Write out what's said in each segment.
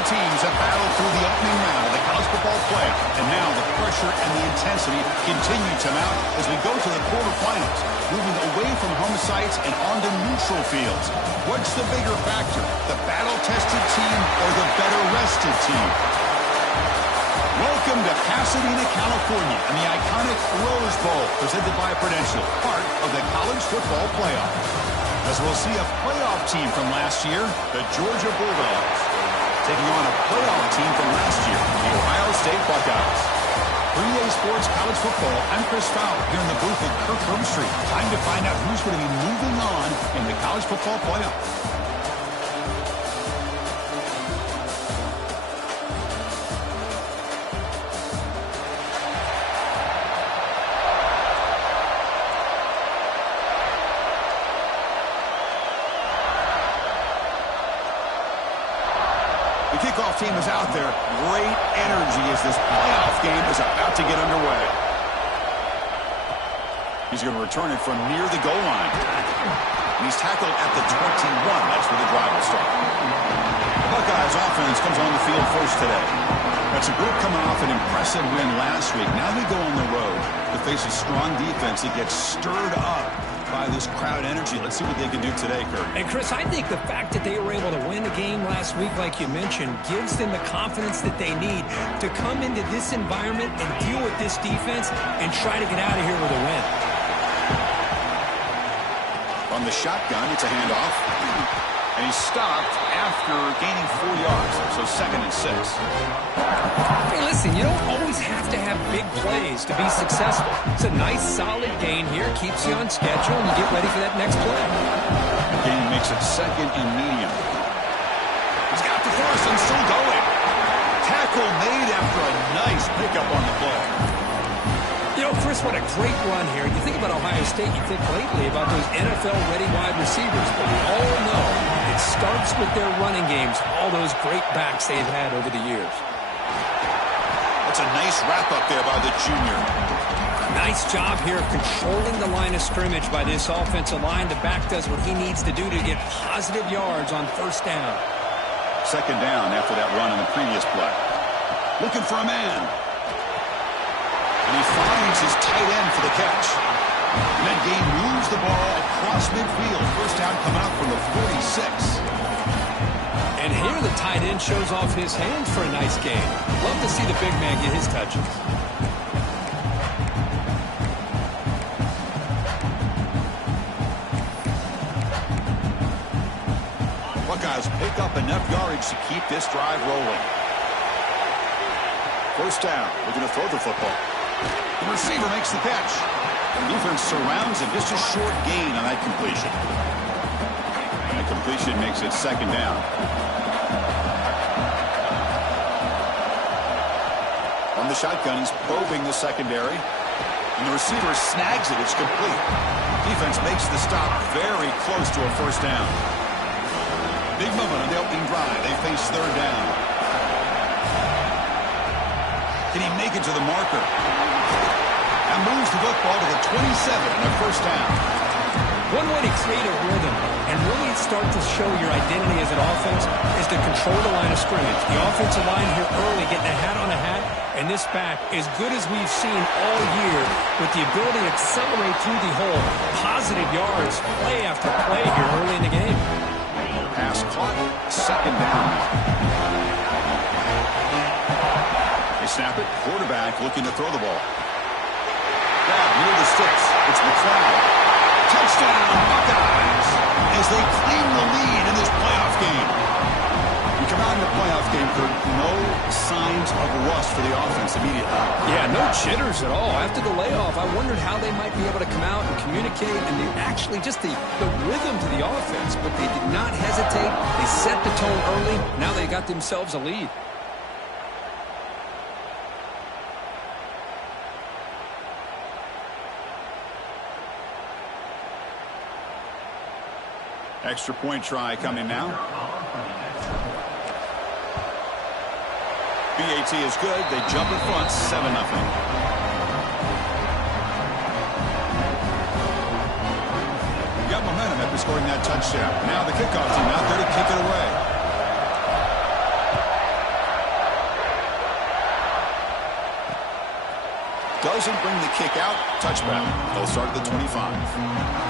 Four teams have battled through the opening round of the college football playoff, and now the pressure and the intensity continue to mount as we go to the quarterfinals, moving away from home sites and onto neutral fields. What's the bigger factor, the battle-tested team or the better-rested team? Welcome to Pasadena, California, and the iconic Rose Bowl, presented by Prudential, part of the college football playoff. As we'll see a playoff team from last year, the Georgia Bulldogs, taking on a playoff team from last year, the Ohio State Buckeyes. For EA Sports College Football, I'm Chris Fowler here in the booth with Kirk Herbstreit. Time to find out who's going to be moving on in the college football playoff. Kickoff team is out there. Great energy as this playoff game is about to get underway. He's going to return it from near the goal line. And he's tackled at the 21. That's where the drive will start. The Buckeyes offense comes on the field first today. That's a group coming off an impressive win last week. Now they go on the road to face a strong defense that gets stirred up by this crowd energy. Let's see what they can do today, Kurt. And, Chris, I think the fact that they were able to win the game last week, like you mentioned, gives them the confidence that they need to come into this environment and deal with this defense and try to get out of here with a win. On the shotgun, it's a handoff. And he's stopped after gaining 4 yards, so 2nd and 6. Hey, listen, you don't always have to have big plays to be successful. It's a nice, solid gain here. Keeps you on schedule, and you get ready for that next play. Gain makes it 2nd and medium. He's got the force and still going. Tackle made after a nice pickup on the play. You know, Chris, what a great run here. You think about Ohio State, you think lately about those NFL-ready wide receivers, but we all know it starts with their running games, all those great backs they've had over the years. That's a nice wrap-up there by the junior. Nice job here of controlling the line of scrimmage by this offensive line. The back does what he needs to do to get positive yards on first down. 2nd down after that run on the previous play. Looking for a man. And he finds his tight end for the catch. And that game moves the ball across midfield. First down coming up from the 46. And here the tight end shows off his hands for a nice gain. Love to see the big man get his touches. Buckeyes pick up enough yardage to keep this drive rolling. First down. Looking to throw the football. The receiver makes the catch. The defense surrounds him. Just a short gain on that completion. And that completion makes it 2nd down. On the shotgun, he's probing the secondary. And the receiver snags it. It's complete. Defense makes the stop very close to a first down. Big moment on the opening drive. They face 3rd down. Can he make it to the marker? And moves the football to the 27 and a first down. One way to create a rhythm and really start to show your identity as an offense is to control the line of scrimmage. The offensive line here early getting a hat on a hat, and this back, as good as we've seen all year, with the ability to accelerate through the hole, positive yards, play after play here early in the game. Pass caught, 2nd down. They snap it, quarterback looking to throw the ball. Near the sticks. It's McLeod. Touchdown, Buckeyes, as they claim the lead in this playoff game. We come out in the playoff game, Kurt, no signs of rust for the offense immediately. Yeah, no jitters at all. After the layoff, I wondered how they might be able to come out and communicate, and they actually just the rhythm to the offense, but they did not hesitate. They set the tone early. Now they got themselves a lead. Extra point try coming now. BAT is good. They jump in front, 7-0. Got momentum after scoring that touchdown. Now the kickoff team out there to kick it away. doesn't bring the kick out. Touchback. They'll start at the 25.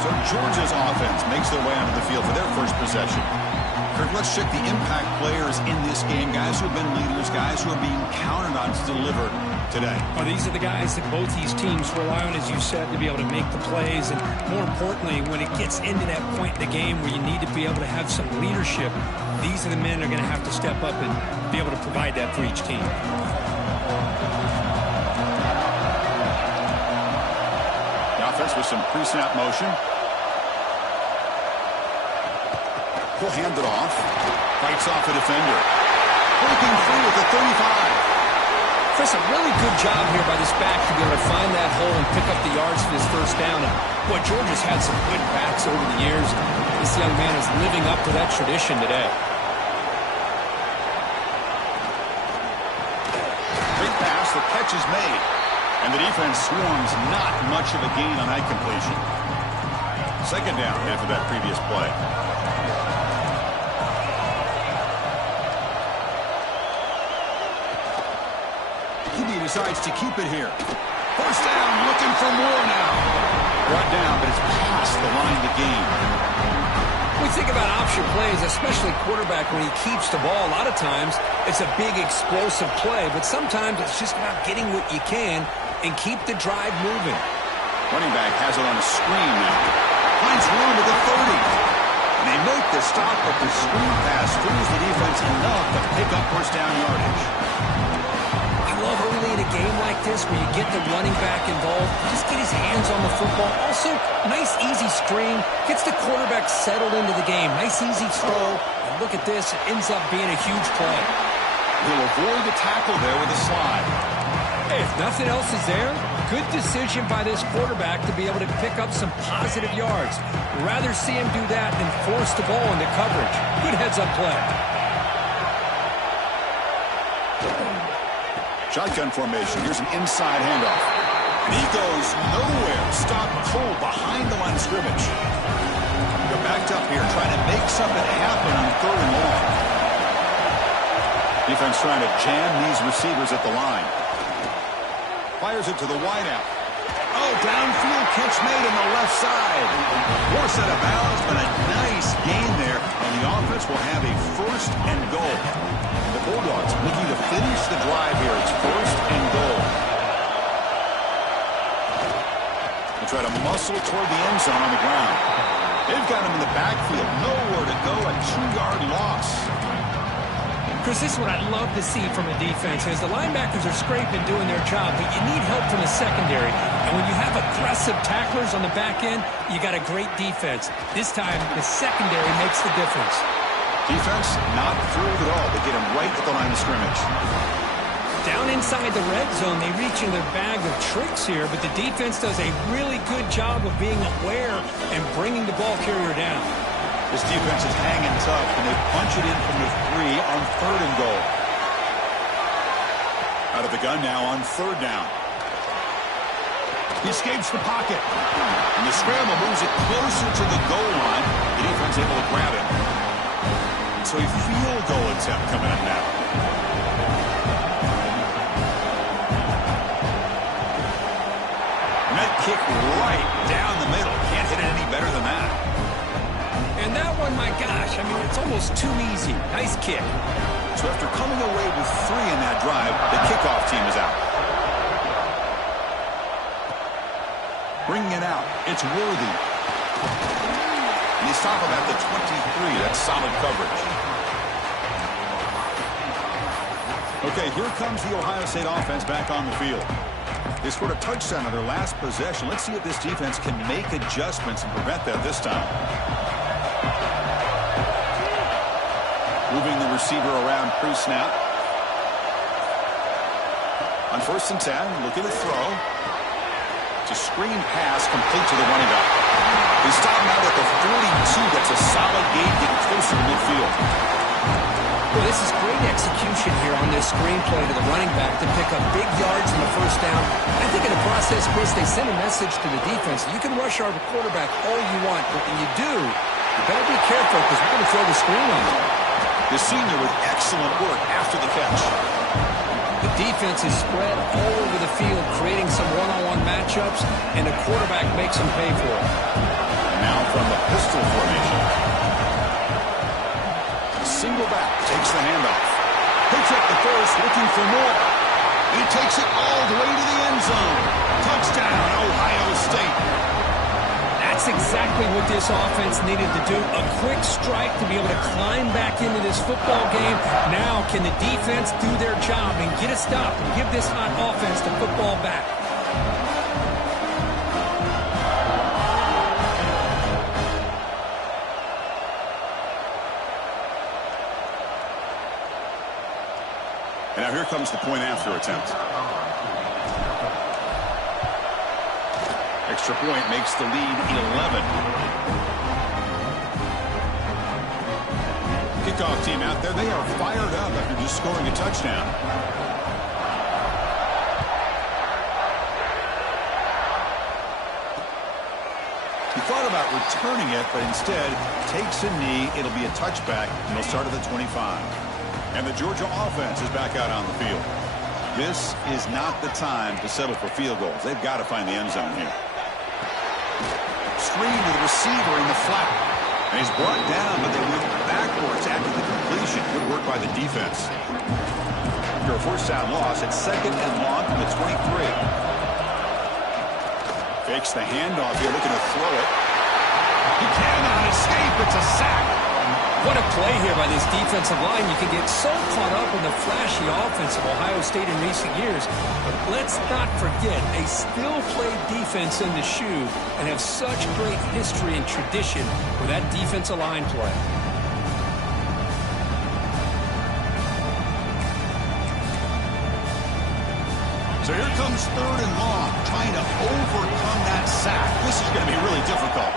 So Georgia's offense makes their way onto the field for their first possession. Kirk, let's check the impact players in this game. Guys who have been leaders, guys who are being counted on to deliver today. Well, these are the guys that both these teams rely on, as you said, to be able to make the plays. And more importantly, when it gets into that point in the game where you need to be able to have some leadership, these are the men that are going to have to step up and be able to provide that for each team. The offense with some pre-snap motion. He'll hand it off. Fights off a defender. Breaking free with the 35. Chris, a really good job here by this back to be able to find that hole and pick up the yards for this first down. And boy, Georgia's had some good backs over the years. This young man is living up to that tradition today. Big pass, the catch is made. And the defense swarms not much of a gain on that completion. Second down after that previous play. Decides to keep it here. First down, looking for more now. Brought down, but it's past the line of the game. We think about option plays, especially quarterback when he keeps the ball. A lot of times, it's a big explosive play, but sometimes it's just about getting what you can and keep the drive moving. Running back has it on a screen now. Finds room at the 30. And they make the stop, but the screen pass frees the defense enough to pick up first down yardage. Love early in a game like this where you get the running back involved, just get his hands on the football. Also, nice easy screen, gets the quarterback settled into the game. Nice easy throw, and look at this, it ends up being a huge play. He'll avoid the tackle there with a slide. Hey, if nothing else is there, good decision by this quarterback to be able to pick up some positive yards. Rather see him do that than force the ball into coverage. Good heads-up play. Shotgun formation. Here's an inside handoff. And he goes nowhere. Stopped cold behind the line of scrimmage. They're backed up here trying to make something happen on third and long. Defense trying to jam these receivers at the line. Fires it to the wideout. Oh, downfield catch made on the left side. Force out of bounds, but a nice gain there. And the offense will have a first and goal. The Bulldogs looking to finish the drive here. It's first and goal. They try to muscle toward the end zone on the ground. They've got him in the backfield. Nowhere to go. A 2-yard loss. Chris, this is what I love to see from a defense is the linebackers are scraping, doing their job, but you need help from the secondary. And when you have aggressive tacklers on the back end, you got a great defense. This time, the secondary makes the difference. Defense not thrilled at all to get him right at the line of scrimmage. Down inside the red zone, they reach in their bag of tricks here, but the defense does a really good job of being aware and bringing the ball carrier down. This defense is hanging tough, and they punch it in from the 3 on third and goal. Out of the gun now on third down. He escapes the pocket. And the scramble moves it closer to the goal line. The defense able to grab it. So a field goal attempt coming up now. And that kick right down the middle. Can't hit it any better than that. And that one, my gosh, I mean, it's almost too easy. Nice kick. So after coming away with 3 in that drive, the kickoff team is out. Bringing it out, it's Worthy. And they stop him at the 23. That's solid coverage. Okay, here comes the Ohio State offense back on the field. They scored a touchdown on their last possession. Let's see if this defense can make adjustments and prevent that this time. Moving the receiver around pre-snap. On first and 10, looking to throw. It's a screen pass complete to the running back. They stop him out at the 42. That's a solid gain, getting closer to midfield. Well, this is great execution here on this screenplay to the running back to pick up big yards in the first down. I think in the process, Chris, they send a message to the defense. You can rush our quarterback all you want, but when you do, you better be careful because we're going to throw the screen on you. The senior with excellent work after the catch. The defense is spread all over the field, creating some one matchups, and the quarterback makes them pay for it. And now from the pistol formation. Single back takes the handoff. Picks up the first, looking for more. And he takes it all the way to the end zone. Touchdown, Ohio State. That's exactly what this offense needed to do. A quick strike to be able to climb back into this football game. Now can the defense do their job and get a stop and give this hot offense the football back? And now here comes the point after attempt. Extra point makes the lead 11. Kickoff team out there, they are fired up after just scoring a touchdown. He thought about returning it, but instead takes a knee. It'll be a touchback, and they'll start at the 25. And the Georgia offense is back out on the field. This is not the time to settle for field goals. They've got to find the end zone here. Screen to the receiver in the flat. And he's brought down, but they went backwards after the completion. Good work by the defense. After a first down loss, it's second and long from the 23. Fakes the handoff here, looking to throw it. He cannot escape. It's a sack. What a play here by this defensive line. You can get so caught up in the flashy offense of Ohio State in recent years. But let's not forget, they still play defense in the shoe and have such great history and tradition with that defensive line play. So here comes third and long, trying to overcome that sack. This is going to be really difficult.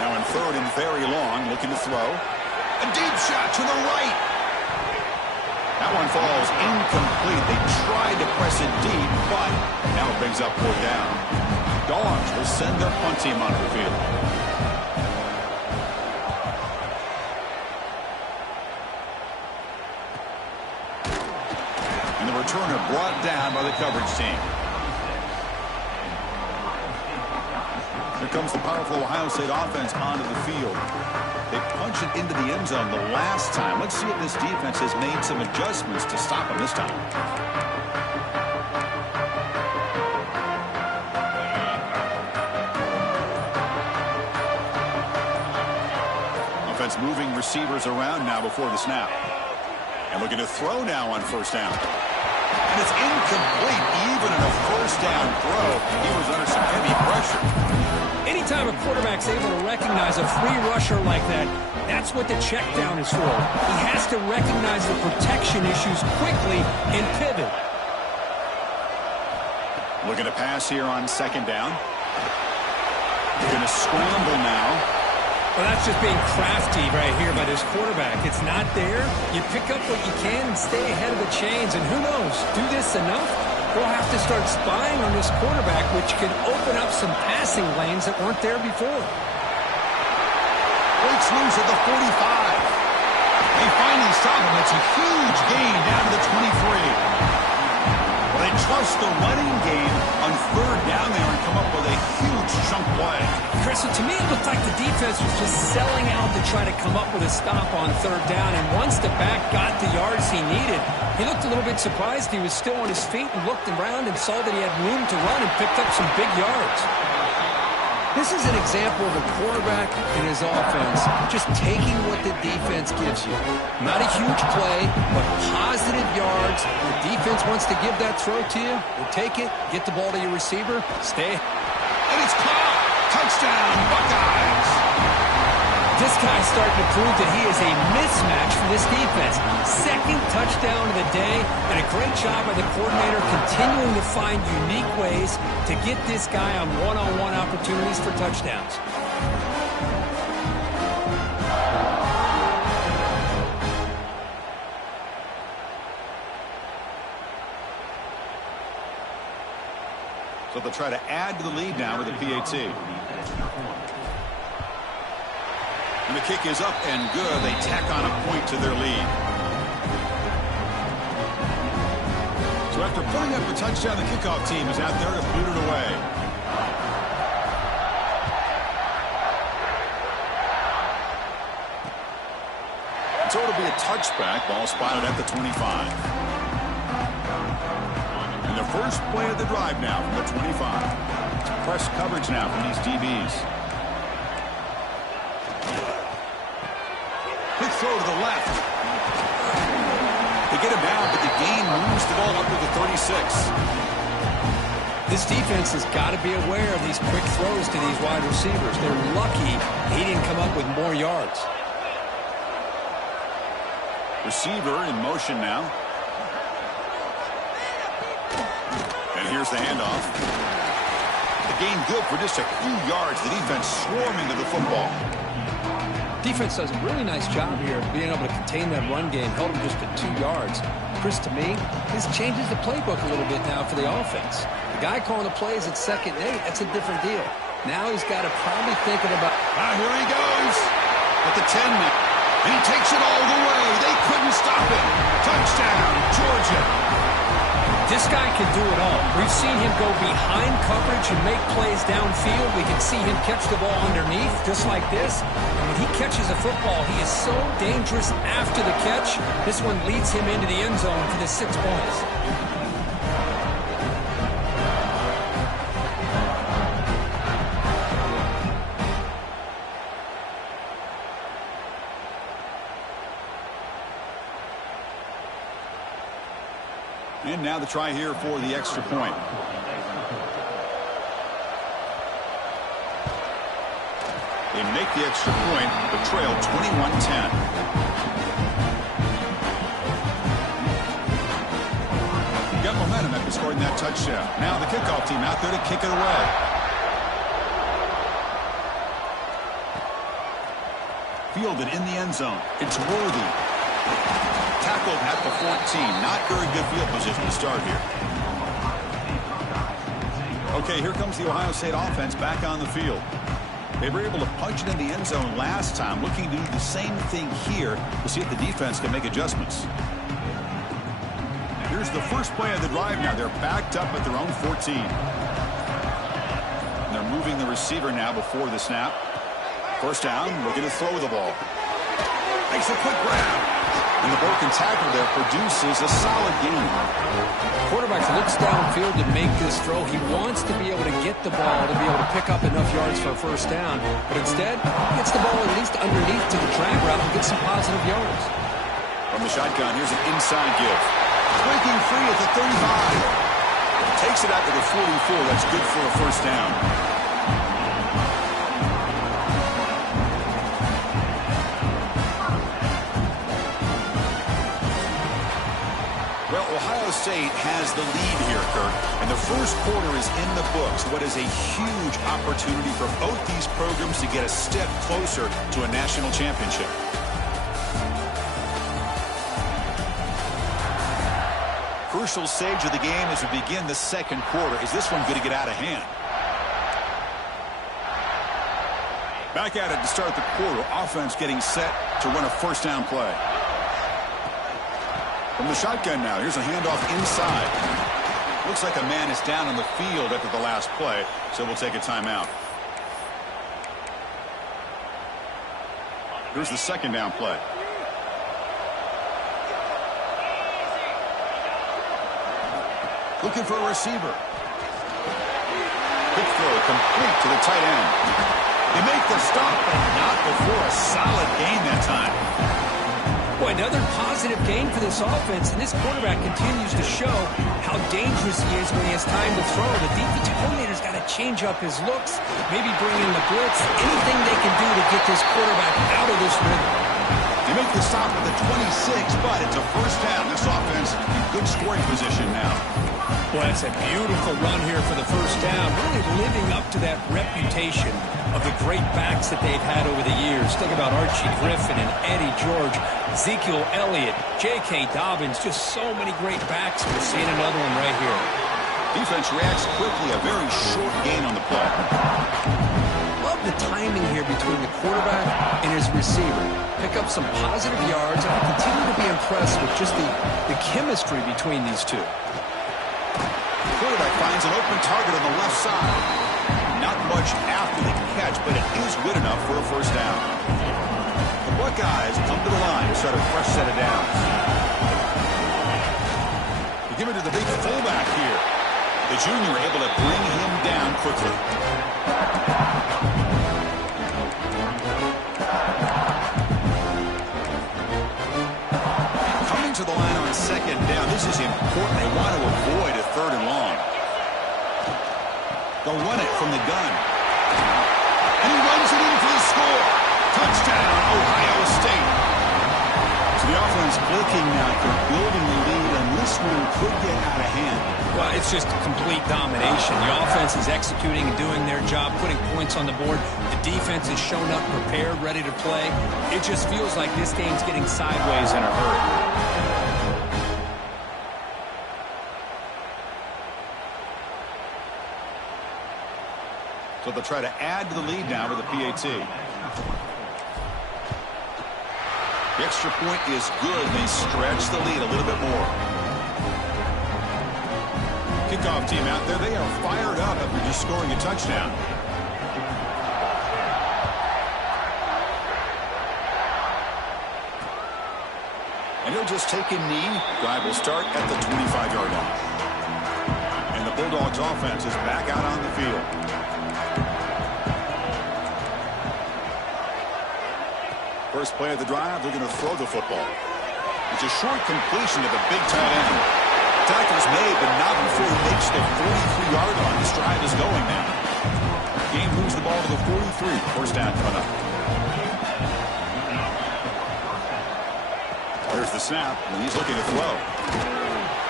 Now in third and very long, looking to throw. A deep shot to the right. That one falls incomplete. They tried to press it deep, but now it brings up fourth down. Dogs will send their punt team onto the field. And the returner brought down by the coverage team. Here comes the powerful Ohio State offense onto the field. They punched it into the end zone the last time. Let's see if this defense has made some adjustments to stop them this time. Offense moving receivers around now before the snap. And looking to throw now on first down. And it's incomplete, even in a first down throw. He was under some heavy pressure. Anytime a quarterback's able to recognize a free rusher like that, that's what the check down is for. He has to recognize the protection issues quickly and pivot. Looking to pass here on second down. Going to scramble now. Well, that's just being crafty right here by this quarterback. It's not there. You pick up what you can and stay ahead of the chains. And who knows, do this enough, we'll have to start spying on this quarterback, which could open up some passing lanes that weren't there before. Breaks loose at the 45. They finally stop him. It's a huge gain down to the 23. Well, they trust the running game on third down there and come up with a huge chunk play. Chris, to me, it looked like the defense was just selling out to try to come up with a stop on third down. And once the back got the yards he needed, he looked a little bit surprised. He was still on his feet and looked around and saw that he had room to run and picked up some big yards. This is an example of a quarterback and his offense just taking what the defense gives you. Not a huge play, but positive yards. The defense wants to give that throw to you. You take it, get the ball to your receiver, stay. And it's caught. Touchdown, Buckeyes. This guy's starting to prove that he is a mismatch for this defense. Second touchdown of the day, and a great job by the coordinator continuing to find unique ways to get this guy on one-on-one opportunities for touchdowns. So they'll try to add to the lead now with the PAT. And the kick is up and good. They tack on a point to their lead. So So after putting up a touchdown, the kickoff team is out there to boot it away. So it'll be a touchback. Ball spotted at the 25. And the first play of the drive now from the 25. It's press coverage now from these DBs. Quick throw to the left. They get him down, but the gain moves the ball up to the 36. This defense has got to be aware of these quick throws to these wide receivers. They're lucky he didn't come up with more yards. Receiver in motion now. And here's the handoff. The gain good for just a few yards. The defense swarming to the football. Defense does a really nice job here of being able to contain that run game. Held him just at 2 yards. Chris, to me, this changes the playbook a little bit now for the offense. The guy calling the plays at 2nd and 8, that's a different deal. Now he's got to probably thinking about... Here he goes at the 10 now. And he takes it all the way. They couldn't stop it. Touchdown, Georgia. This guy can do it all. We've seen him go behind coverage and make plays downfield. We can see him catch the ball underneath, just like this. And when he catches a football, he is so dangerous after the catch. This one leads him into the end zone for the 6 points. And now the try here for the extra point. They make the extra point, but trail 21-10. Got momentum after scoring that touchdown. Now the kickoff team out there to kick it away. Fielded in the end zone. It's Worthy. Tackled at the 14. Not very good field position to start here. Okay, here comes the Ohio State offense back on the field. They were able to punch it in the end zone last time, looking to do the same thing here to see if the defense can make adjustments. Here's the first play of the drive now. They're backed up at their own 14. And they're moving the receiver now before the snap. First down, looking to throw the ball. Makes a quick grab. And the broken tackle there produces a solid gain. Quarterback looks downfield to make this throw. He wants to be able to get the ball to be able to pick up enough yards for a first down. But instead, he gets the ball at least underneath to the drag route and gets some positive yards. From the shotgun, here's an inside give. Breaking free at the 35. Takes it out to the 44. That's good for a first down. Well, Ohio State has the lead here, Kirk, and the first quarter is in the books. What is a huge opportunity for both these programs to get a step closer to a national championship. Crucial stage of the game as we begin the second quarter. Is this one going to get out of hand? Back at it to start the quarter. Offense getting set to run a first down play. From the shotgun now, here's a handoff inside. Looks like a man is down on the field after the last play, so we'll take a timeout. Here's the second down play. Looking for a receiver. Quick throw, complete to the tight end. They make the stop, but not before a solid gain that time. Boy, another positive gain for this offense, and this quarterback continues to show how dangerous he is when he has time to throw. The defensive coordinator's got to change up his looks, maybe bring in the blitz, anything they can do to get this quarterback out of this rhythm. They make the stop at the 26, but it's a first down. This offense in good scoring position now. Boy, that's a beautiful run here for the first down, really living up to that reputation of the great backs that they've had over the years. Think about Archie Griffin and Eddie George, Ezekiel Elliott, J.K. Dobbins, just so many great backs. We're seeing another one right here. Defense reacts quickly, a very short gain on the play. Love the timing here between the quarterback and his receiver. Pick up some positive yards, and I continue to be impressed with just the chemistry between these two. finds an open target on the left side. Not much after the catch, but it is good enough for a first down. The Buckeyes come to the line to start a fresh set of downs. They give it to the big fullback here. The junior able to bring him down quickly. Coming to the line on second down. This is important. They want to avoid a third and long. They'll run it from the gun. And he runs it in for the score. Touchdown, Ohio State. So the offense blinking now. They're building the lead, and this one could get out of hand. Well, it's just complete domination. The offense is executing and doing their job, putting points on the board. The defense is shown up, prepared, ready to play. It just feels like this game's getting sideways in a hurry. So they'll try to add to the lead now with the PAT. The extra point is good. They stretch the lead a little bit more. Kickoff team out there. They are fired up after just scoring a touchdown. And he'll just take a knee. Drive will start at the 25-yard line. And the Bulldogs offense is back out on the field. First play of the drive, they're going to throw the football. It's a short completion to the big tight end. Tackle's made, but not before he makes the 43-yard line. This drive is going now. Game moves the ball to the 43. First down coming up. There's the snap, and he's looking to throw.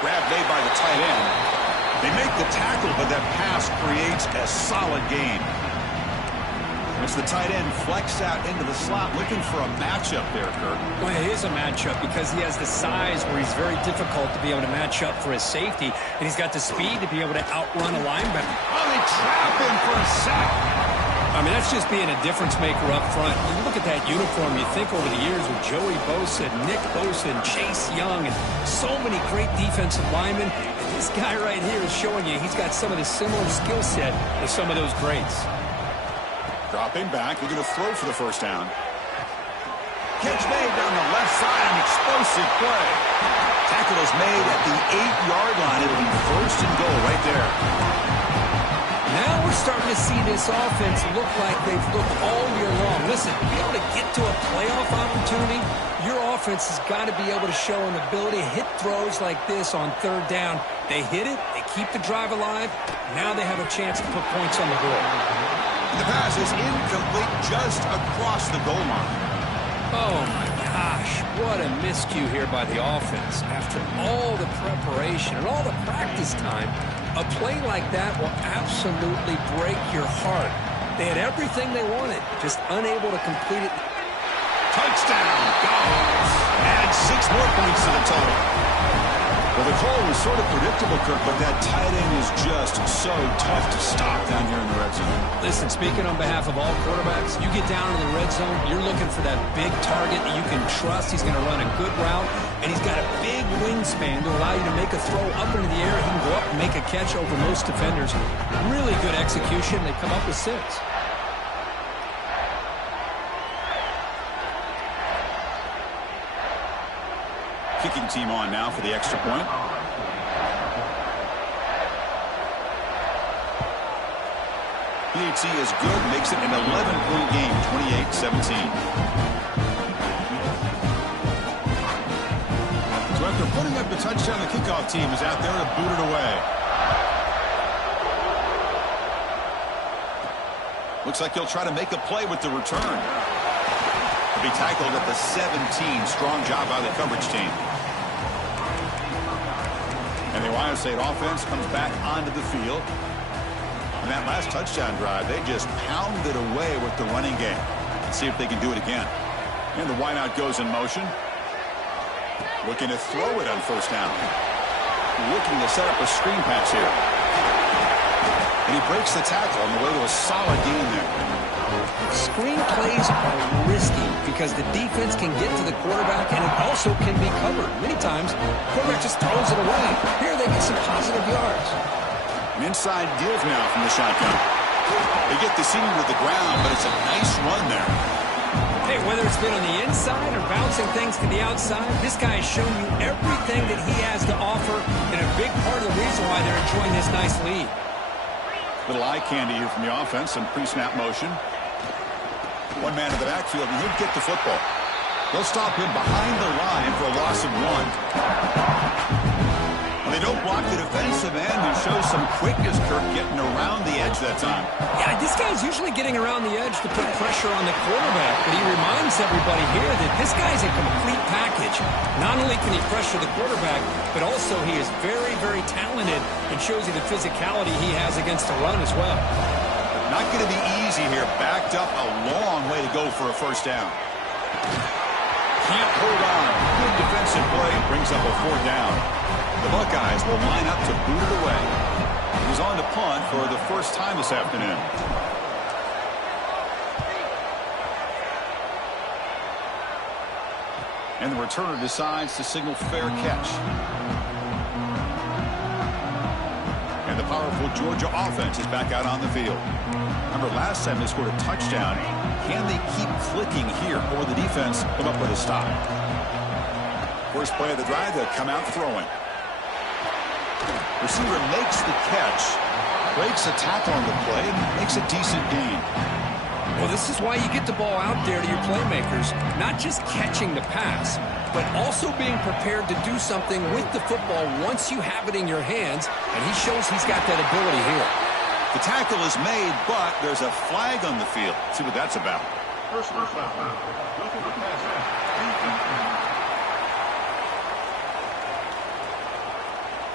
Grab made by the tight end. They make the tackle, but that pass creates a solid gain. As the tight end flex out into the slot, looking for a matchup there, Kirk. Well, it is a matchup because he has the size where he's very difficult to be able to match up for his safety, and he's got the speed to be able to outrun a linebacker. Oh, they trap him for a sack. I mean, that's just being a difference maker up front. You look at that uniform, you think over the years with Joey Bosa, Nick Bosa, and Chase Young, and so many great defensive linemen. And this guy right here is showing you he's got some of the similar skill set with some of those greats. Dropping back, they're going to throw for the first down. Catch made down the left side, an explosive play. Tackle is made at the 8-yard line. It'll be first and goal right there. Now we're starting to see this offense look like they've looked all year long. Listen, to be able to get to a playoff opportunity, your offense has got to be able to show an ability to hit throws like this on third down. They hit it, they keep the drive alive. Now they have a chance to put points on the board. The pass is incomplete just across the goal line. Oh, my gosh. What a miscue here by the offense. After all the preparation and all the practice time, a play like that will absolutely break your heart. They had everything they wanted, just unable to complete it. Touchdown, Dogs. Add 6 more points to the total. Well, the call was sort of predictable, Kirk, but that tight end is just so tough to stop down here in the red zone. Listen, speaking on behalf of all quarterbacks, you get down in the red zone, you're looking for that big target that you can trust. He's going to run a good route, and he's got a big wingspan to allow you to make a throw up into the air. He can go up and make a catch over most defenders. Really good execution. They come up with 6. Kicking team on now for the extra point. PAT is good, makes it an 11-point game, 28-17. So after putting up the touchdown, the kickoff team is out there to boot it away. Looks like he'll try to make a play with the return. To be tackled at the 17. Strong job by the coverage team. And the Ohio State offense comes back onto the field. On that last touchdown drive, they just pounded away with the running game. Let's see if they can do it again. And the wideout goes in motion. Looking to throw it on first down. Looking to set up a screen pass here. And he breaks the tackle on the way to a solid gain there. Screen plays are risky because the defense can get to the quarterback and it also can be covered. Many times, the quarterback just throws it away. Here they get some positive yards. Inside deals now from the shotgun. They get the senior to the ground, but it's a nice run there. Hey, whether it's been on the inside or bouncing things to the outside, this guy has shown you everything that he has to offer, and a big part of the reason why they're enjoying this nice lead. Little eye candy here from the offense, some pre-snap motion. One man in the backfield, and he'll get the football. They'll stop him behind the line for a loss of 1. They don't block the defensive end, who shows some quickness, Kirk, getting around the edge that time. Yeah, this guy's usually getting around the edge to put pressure on the quarterback, but he reminds everybody here that this guy's a complete package. Not only can he pressure the quarterback, but also he is very, very talented and shows you the physicality he has against the run as well. Not going to be easy here. Backed up a long way to go for a first down. Can't hold on. Good defensive play. Brings up a 4th down. The Buckeyes will line up to boot it away. He's on to punt for the first time this afternoon. And the returner decides to signal fair catch. And the powerful Georgia offense is back out on the field. Remember, last time they scored a touchdown. Can they keep clicking here, or the defense come up with a stop? First play of the drive, they'll come out throwing. Receiver makes the catch, breaks a tackle on the play, and makes a decent gain. Well, this is why you get the ball out there to your playmakers, not just catching the pass, but also being prepared to do something with the football once you have it in your hands, and he shows he's got that ability here. The tackle is made, but there's a flag on the field. Let's see what that's about. Personal foul.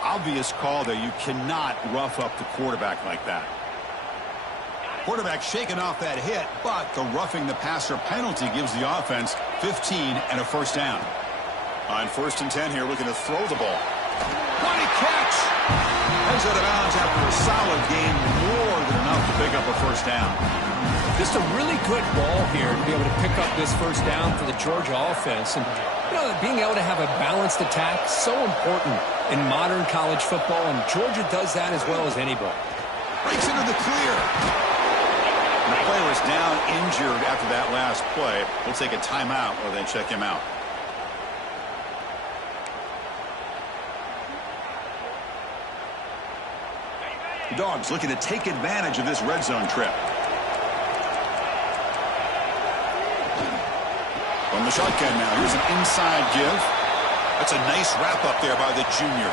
Obvious call there. You cannot rough up the quarterback like that. Quarterback shaking off that hit, but the roughing the passer penalty gives the offense 15 and a first down. On 1st and 10 here, looking to throw the ball. What a catch! Heads out of bounds after a solid game, more than enough to pick up a first down. Just a really good ball here to be able to pick up this first down for the Georgia offense. And, you know, being able to have a balanced attack, so important in modern college football, and Georgia does that as well as anybody. Breaks into the clear. The player is down injured after that last play. We'll take a timeout while they check him out. The Dogs looking to take advantage of this red zone trip. From the shotgun now, here's an inside give. That's a nice wrap up there by the junior.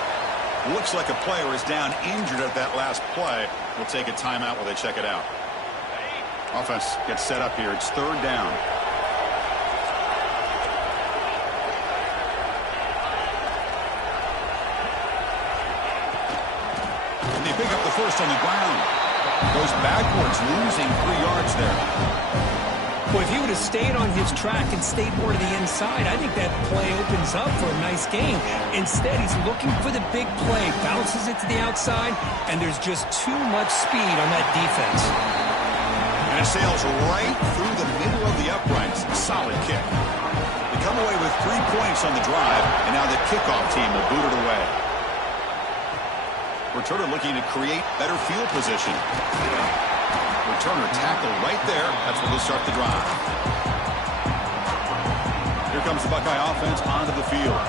Looks like a player is down injured at that last play. We'll take a timeout while they check it out. Offense gets set up here. It's 3rd down. And they pick up the first on the ground. Goes backwards, losing 3 yards there. Well, if he would have stayed on his track and stayed more to the inside, I think that play opens up for a nice game. Instead, he's looking for the big play, bounces it to the outside, and there's just too much speed on that defense. And it sails right through the middle of the uprights. Solid kick. They come away with 3 points on the drive, and now the kickoff team will boot it away. Returner looking to create better field position. Returner tackle right there. That's where they'll start the drive. Here comes the Buckeye offense onto the field.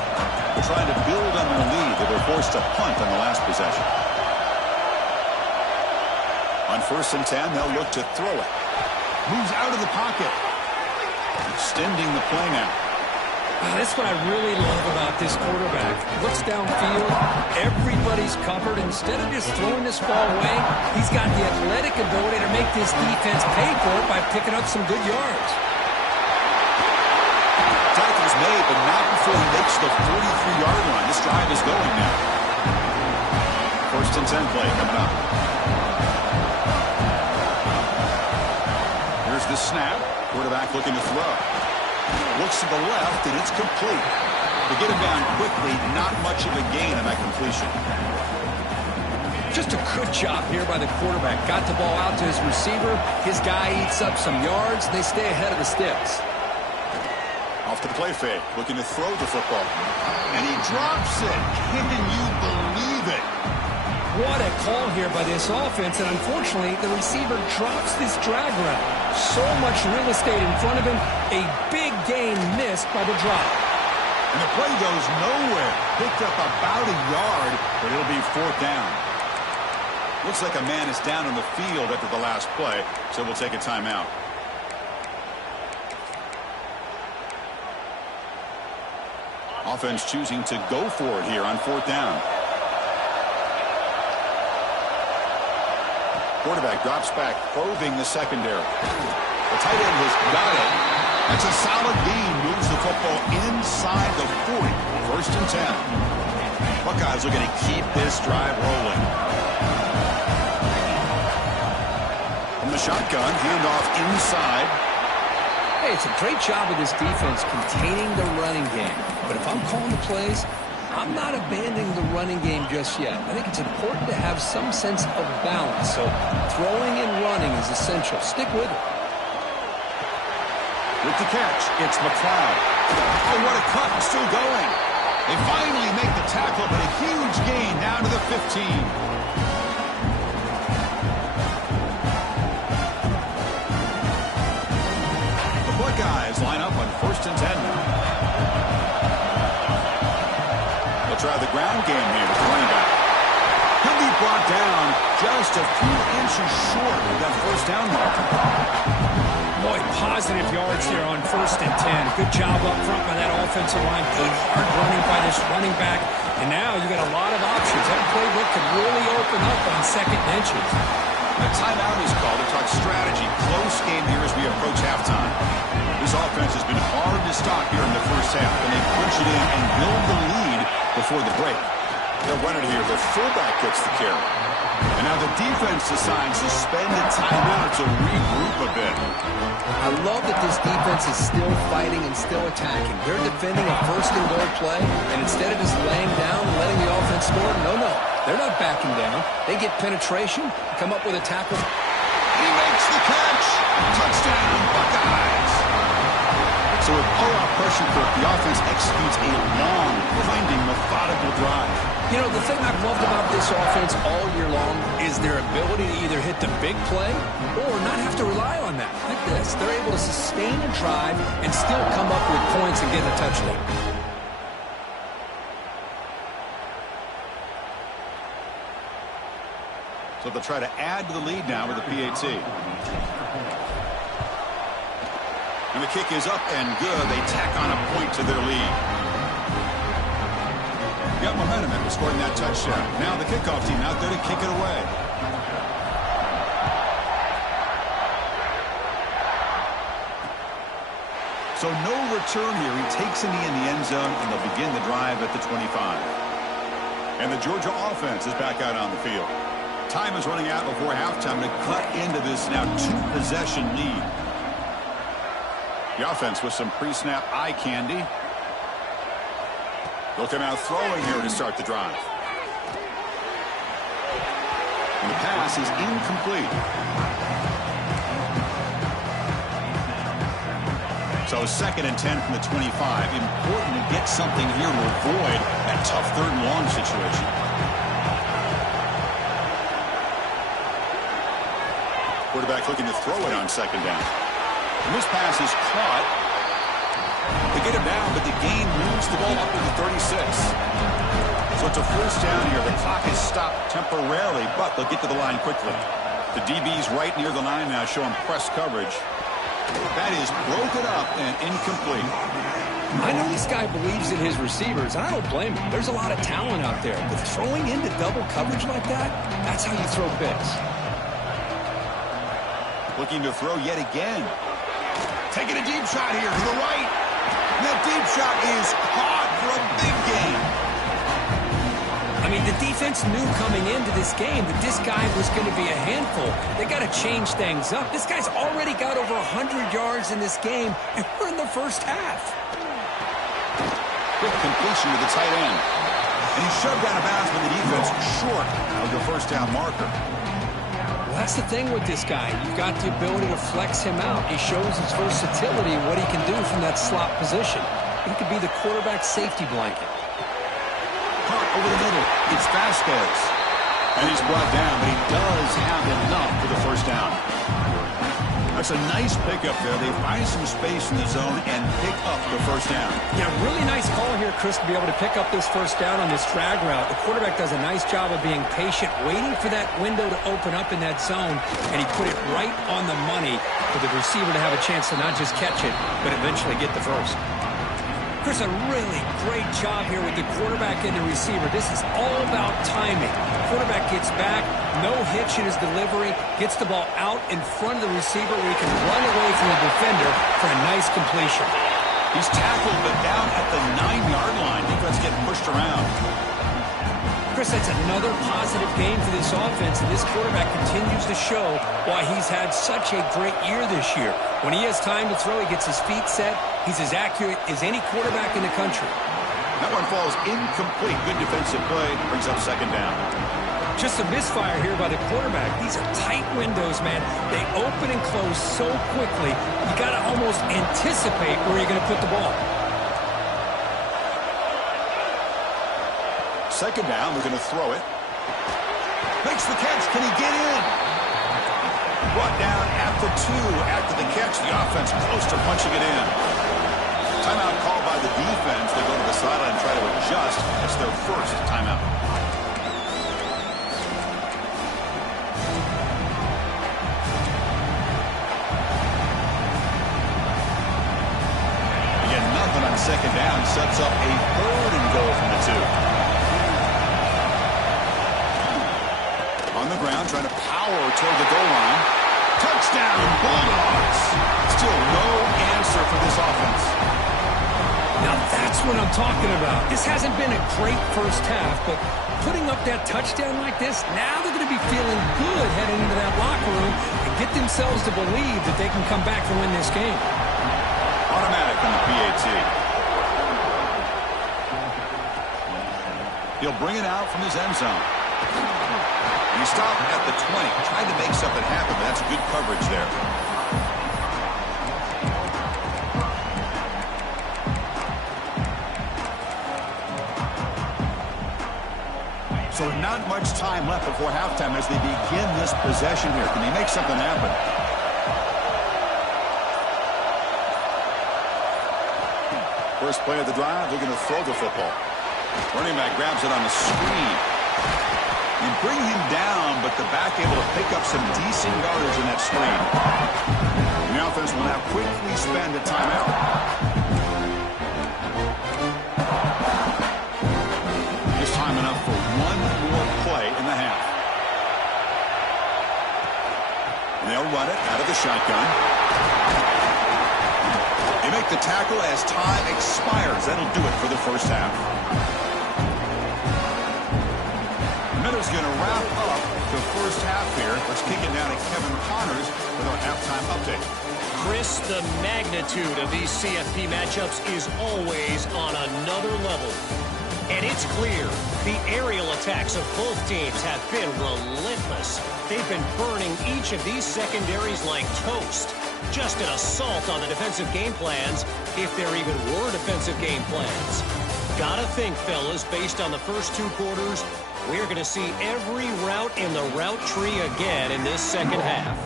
They're trying to build on their lead. They were forced to punt on the last possession. On 1st and 10, they'll look to throw it. Moves out of the pocket. Extending the play now. That's what I really love about this quarterback. Looks downfield, everybody's covered. Instead of just throwing this ball away, he's got the athletic ability to make this defense pay for it by picking up some good yards. Tackle's made, but not before he makes the 43-yard line. This drive is going now. 1st and 10 play coming up. Here's the snap. Quarterback looking to throw. Looks to the left, and it's complete. To get him down quickly, not much of a gain on that completion. Just a good job here by the quarterback. Got the ball out to his receiver. His guy eats up some yards. They stay ahead of the sticks. Off to the play fake, looking to throw the football. And he drops it. Can you believe it? What a call here by this offense, and unfortunately, the receiver drops this drag route. So much real estate in front of him, a big gain missed by the drop. And the play goes nowhere. Picked up about a yard, but it'll be 4th down. Looks like a man is down on the field after the last play, so we'll take a timeout. Offense choosing to go for it here on 4th down. Quarterback drops back, probing the secondary. The tight end has got it. That's a solid gain. Moves the football inside the 40. 1st and 10. Buckeyes looking to keep this drive rolling. From the shotgun, handoff inside. Hey, it's a great job of this defense containing the running game. But if I'm calling the plays, I'm not abandoning the running game just yet. I think it's important to have some sense of balance. So throwing and running is essential. Stick with it. With the catch, it's McLeod. Oh, what a cut. Still going. They finally make the tackle, but a huge gain down to the 15. Buckeyes line up on 1st and 10 now. They'll try the ground game here with the running back. He'll be brought down just a few inches short of that 1st down marker. Boy, positive yards here on 1st and 10. Good job up front by that offensive line. Good hard running by this running back. And now you got a lot of options. That playbook could really open up on 2nd and inches. A timeout is called to talk strategy. Close game here as we approach halftime. This offense has been hard to stop here in the 1st half, and they punch it in and build the lead before the break. They'll run it here. The fullback gets the carry. And now the defense decides to spend a timeout to regroup a bit. I love that this defense is still fighting and still attacking. They're defending a 1st and goal play, and instead of just laying down and letting the offense score, no. They're not backing down. They get penetration, come up with a tackle. He makes the catch. Touchdown, Buckeyes. So with pull-out pressure cook, the offense executes a long, winding, methodical drive. You know, the thing I've loved about this offense all year long is their ability to either hit the big play or not have to rely on that. Like this, they're able to sustain a drive and still come up with points and get a touchdown. So they'll try to add to the lead now with the PAT. And the kick is up and good. They tack on a point to their lead. Got momentum after scoring that touchdown. Now the kickoff team out there to kick it away. So no return here. He takes a knee in the end zone, and they'll begin the drive at the 25. And the Georgia offense is back out on the field. Time is running out before halftime to cut into this now 2-possession lead. The offense with some pre-snap eye candy. They'll come out throwing here to start the drive. And the pass is incomplete. So 2nd and 10 from the 25. Important to get something here to avoid that tough 3rd and long situation. Quarterback looking to throw it on 2nd down. And this pass is caught. They get him down, but the gain moves the ball up to the 36. So it's a 1st down here. The clock is stopped temporarily, but they'll get to the line quickly. The DB's right near the line now, showing press coverage. That is broken up and incomplete. I know this guy believes in his receivers, and I don't blame him. There's a lot of talent out there, but throwing into double coverage like that, that's how you throw picks. Looking to throw yet again. Taking a deep shot here to the right. And that deep shot is caught for a big gain. I mean, the defense knew coming into this game that this guy was going to be a handful. They got to change things up. This guy's already got over 100 yards in this game, and we're in the 1st half. Quick completion to the tight end. And he's shoved out of bounds with the defense short of the 1st down marker. Well, that's the thing with this guy. You've got the ability to flex him out. He shows his versatility, what he can do from that slot position. He could be the quarterback safety blanket. Caught over the middle. It's Vasquez. And he's brought down, but he does have enough for the first down. That's a nice pickup there. They find some space in the zone and pick up the first down. Yeah, really nice call here, Chris, to be able to pick up this first down on this drag route. The quarterback does a nice job of being patient, waiting for that window to open up in that zone, and he put it right on the money for the receiver to have a chance to not just catch it, but eventually get the first. Chris, a really great job here with the quarterback and the receiver. This is all about timing. Quarterback gets back, no hitch in his delivery, gets the ball out in front of the receiver where he can run away from the defender for a nice completion. He's tackled, but down at the 9-yard line. Defense getting pushed around. Chris, that's another positive game for this offense, and this quarterback continues to show why he's had such a great year this year. When he has time to throw, he gets his feet set. He's as accurate as any quarterback in the country. That one falls incomplete. Good defensive play. Brings up second down. Just a misfire here by the quarterback. These are tight windows, man. They open and close so quickly, you got to almost anticipate where you're going to put the ball. Second down, they're going to throw it. Makes the catch. Can he get in? Brought down at the 2 after the catch. The offense close to punching it in. Timeout called by the defense. They go to the sideline and try to adjust. It's their first timeout. Again, nothing on second down. Sets up a 3rd and goal from the 2. On the ground, trying to power toward the goal line. Touchdown, Bulldogs. Still no answer for this offense. Now that's what I'm talking about. This hasn't been a great first half, but putting up that touchdown like this, now they're going to be feeling good heading into that locker room and get themselves to believe that they can come back and win this game. Automatic on the PAT. He'll bring it out from his end zone. He stopped at the 20, tried to make something happen, but that's good coverage there. So not much time left before halftime as they begin this possession here. Can they make something happen? First play of the drive, they're going to throw the football. Running back grabs it on the screen. You bring him down, but the back able to pick up some decent yardage in that screen. And the offense will now quickly spend a timeout. Just time enough for one more play in the half. And they'll run it out of the shotgun. They make the tackle as time expires. That'll do it for the first half. Miller's going to wrap up the first half here. Let's kick it down to Kevin Connors with our halftime update. Chris, the magnitude of these CFP matchups is always on another level. And it's clear the aerial attacks of both teams have been relentless. They've been burning each of these secondaries like toast. Just an assault on the defensive game plans, if there even were defensive game plans. Gotta think, fellas, based on the first 2 quarters, we're going to see every route in the route tree again in this second half.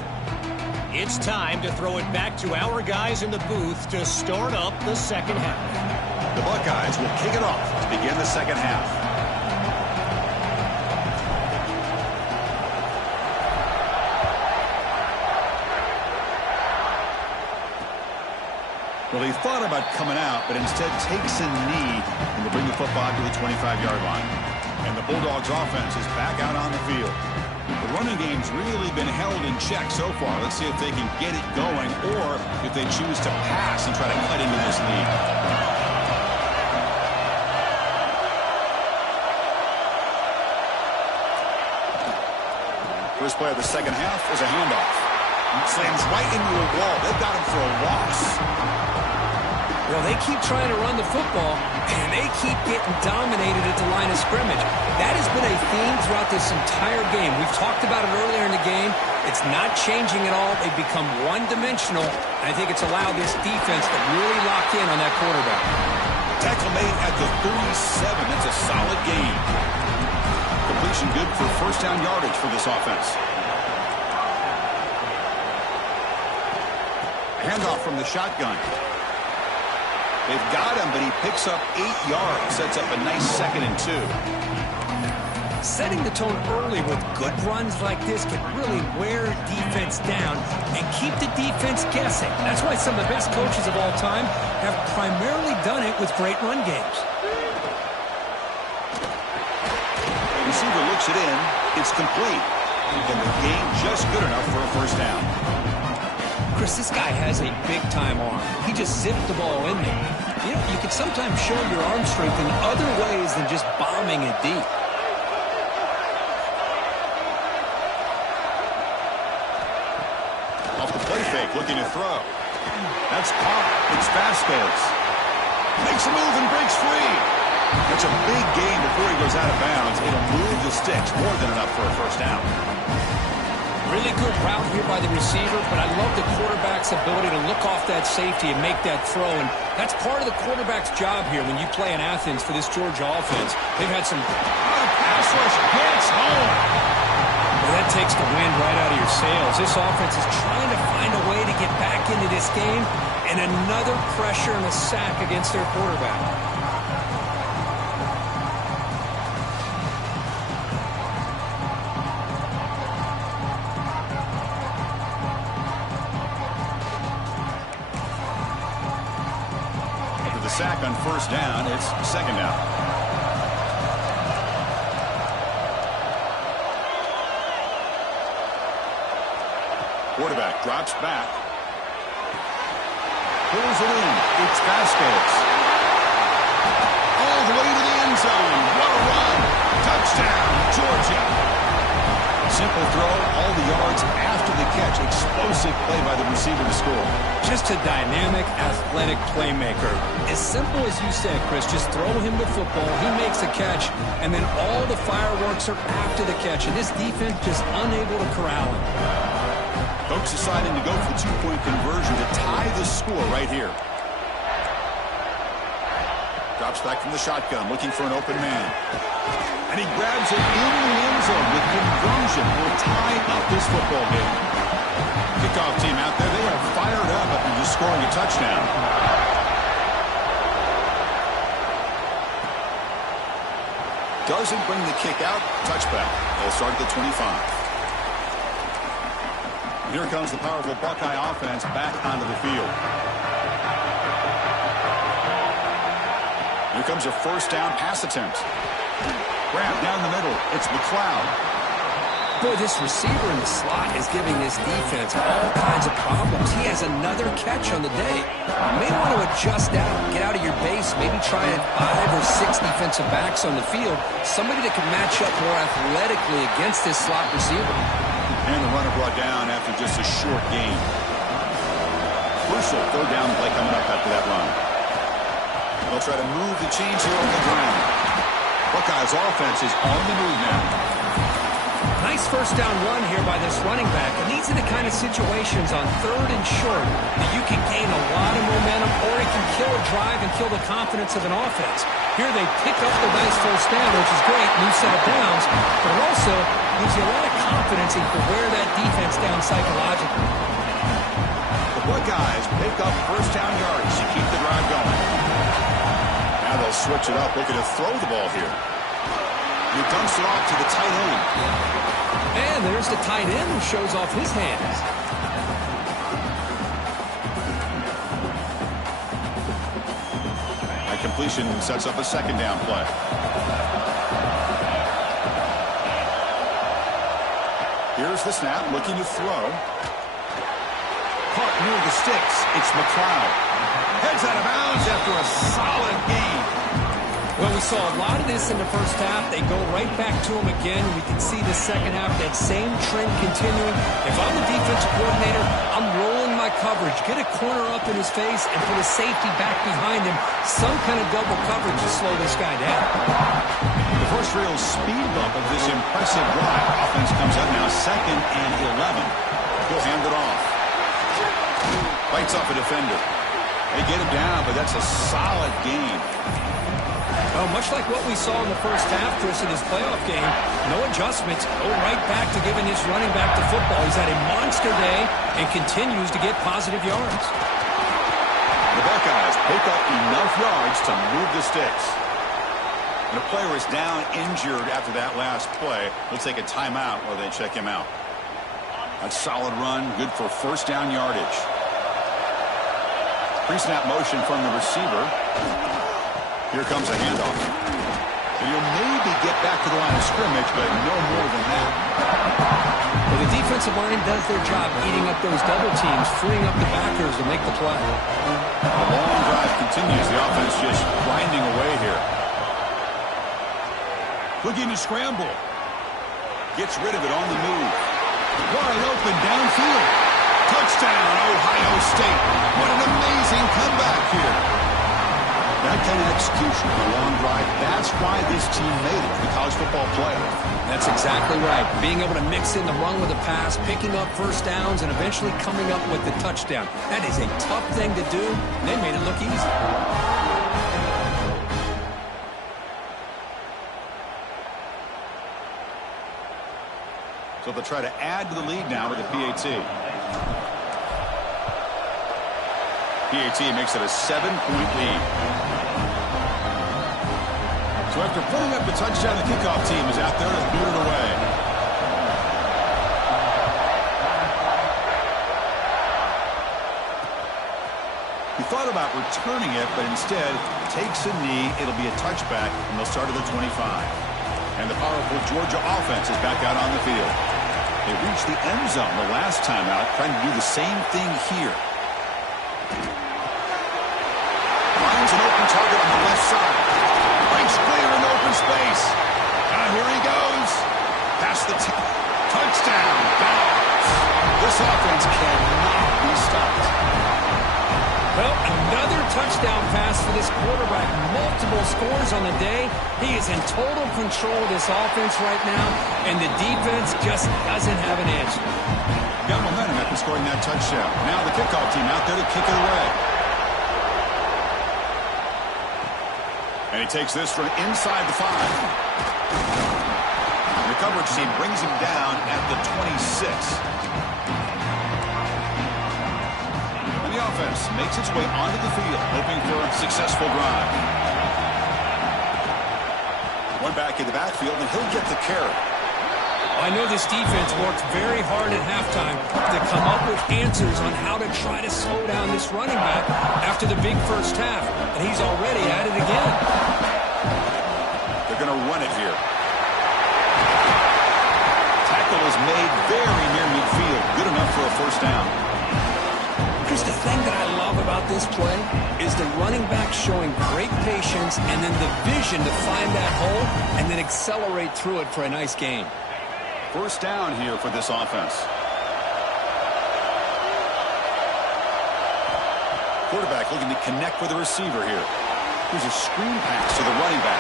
It's time to throw it back to our guys in the booth to start up the second half. The Buckeyes will kick it off to begin the second half. Well, he thought about coming out, but instead takes a knee and will bring the football to the 25-yard line. And the Bulldogs offense is back out on the field. The running game's really been held in check so far. Let's see if they can get it going or if they choose to pass and try to cut into this lead. First play of the second half is a handoff. Slams right into a wall. They've got him for a loss. Well, they keep trying to run the football, and they keep getting dominated at the line of scrimmage. That has been a theme throughout this entire game. We've talked about it earlier in the game. It's not changing at all. They've become one-dimensional, and I think it's allowed this defense to really lock in on that quarterback. Tackle made at the 37. That's a solid game. completion good for first down yardage for this offense. Handoff from the shotgun. They've got him, but he picks up 8 yards. Sets up a nice 2nd and 2. Setting the tone early with good runs like this can really wear defense down and keep the defense guessing. That's why some of the best coaches of all time have primarily done it with great run games. Receiver looks it in. It's complete. And the game just good enough for a first down. Chris, this guy has a big-time arm. He just zipped the ball in there. You know, you can sometimes show your arm strength in other ways than just bombing it deep. Off the play fake, looking to throw. That's caught. It's Vasquez. Makes a move and breaks free. That's a big gain before he goes out of bounds. It'll move the sticks, more than enough for a first down. Really good route here by the receiver, but I love the quarterback's ability to look off that safety and make that throw. And that's part of the quarterback's job here when you play in Athens for this Georgia offense. They've had some pass rush hits home. Well, that takes the wind right out of your sails. This offense is trying to find a way to get back into this game, and another pressure and a sack against their quarterback. Sack on first down. It's 2nd down. Quarterback drops back. Pulls it in. It's Vasquez. All the way to the end zone. What a run. Touchdown, Georgia. Simple throw, all the yards after the catch. Explosive play by the receiver to score. Just a dynamic, athletic playmaker. As simple as you said, Chris, just throw him the football, he makes a catch, and then all the fireworks are after the catch, and this defense just unable to corral him. Coach deciding to go for the 2-point conversion to tie the score right here. Drops back from the shotgun, looking for an open man. And he grabs it in the end zone with conversion. Will tie up this football game. Kickoff team out there, they are fired up after just scoring a touchdown. Doesn't bring the kick out. Touchback. They'll start at the 25. Here comes the powerful Buckeye offense back onto the field. Here comes a first down pass attempt. Grab down the middle. It's McLeod. Boy, this receiver in the slot is giving this defense all kinds of problems. He has another catch on the day. You may want to adjust out, get out of your base, maybe try 5 or 6 defensive backs on the field. Somebody that can match up more athletically against this slot receiver. And the runner brought down after just a short gain. Crucial third down play coming up after that run. They'll try to move the chains here on the ground. Buckeyes offense is on the move now. Nice first down run here by this running back. And these are the kind of situations on 3rd and short that you can gain a lot of momentum, or it can kill a drive and kill the confidence of an offense. Here they pick up the nice first down, which is great, new set of downs, but it also gives you a lot of confidence in to wear that defense down psychologically. The Buckeyes pick up first down yards to keep the drive going. Now they'll switch it up, looking to throw the ball here. He dumps it off to the tight end. And there's the tight end who shows off his hands. That completion sets up a 2nd down play. Here's the snap, looking to throw. Caught near the sticks. It's McLeod. Heads out of bounds after a solid gain. Well, we saw a lot of this in the first half. They go right back to him again. We can see the second half, that same trend continuing. If I'm the defensive coordinator, I'm rolling my coverage. Get a corner up in his face and put a safety back behind him. Some kind of double coverage to slow this guy down. The first real speed bump of this impressive drive. Offense comes up now 2nd and 11. He'll hand it off. Bites off a defender. They get him down, but that's a solid gain. Well, much like what we saw in the first half, Chris, in this playoff game, no adjustments, go right back to giving his running back the football. He's had a monster day and continues to get positive yards. The Buckeyes pick up enough yards to move the sticks. And a player is down injured after that last play. Let's take a timeout while they check him out. A solid run, good for first down yardage. Pre-snap motion from the receiver. Here comes a handoff. And you'll maybe get back to the line of scrimmage, but no more than that. Well, the defensive line does their job eating up those double teams, freeing up the backers to make the play. The long drive continues. The offense just grinding away here. Looking to scramble. Gets rid of it on the move. Wide open downfield. Touchdown, Ohio State. What an amazing comeback here. That kind of execution on a long drive, that's why this team made it to the college football playoff. That's exactly right. Being able to mix in the run with a pass, picking up first downs, and eventually coming up with the touchdown. That is a tough thing to do. They made it look easy. So they'll try to add to the lead now with the PAT. PAT makes it a 7-point lead. So after putting up the touchdown, the kickoff team is out there to boot it away. He thought about returning it, but instead takes a knee. It'll be a touchback, and they'll start at the 25. And the powerful Georgia offense is back out on the field. They reached the end zone the last time out, trying to do the same thing here. Finds an open target on the left side. Breaks clear in open space. Here he goes. Past the touchdown. Dogs. This offense cannot be stopped. Well, another touchdown pass for this quarterback. Multiple scores on the day. He is in total control of this offense right now, and the defense just doesn't have an answer. Got momentum after scoring that touchdown. Now the kickoff team out there to kick it away. And he takes this from inside the 5. The coverage team brings him down at the 26. And the offense makes its way onto the field, hoping for a successful drive. One back in the backfield, and he'll get the carry. I know this defense worked very hard at halftime to come up with answers on how to try to slow down this running back after the big first half, and he's already at it again. They're going to run it here. Tackle is made very near midfield. Good enough for a first down. Chris, the thing that I love about this play is the running back showing great patience and then the vision to find that hole and then accelerate through it for a nice gain. First down here for this offense. Quarterback looking to connect with the receiver here. Here's a screen pass to the running back.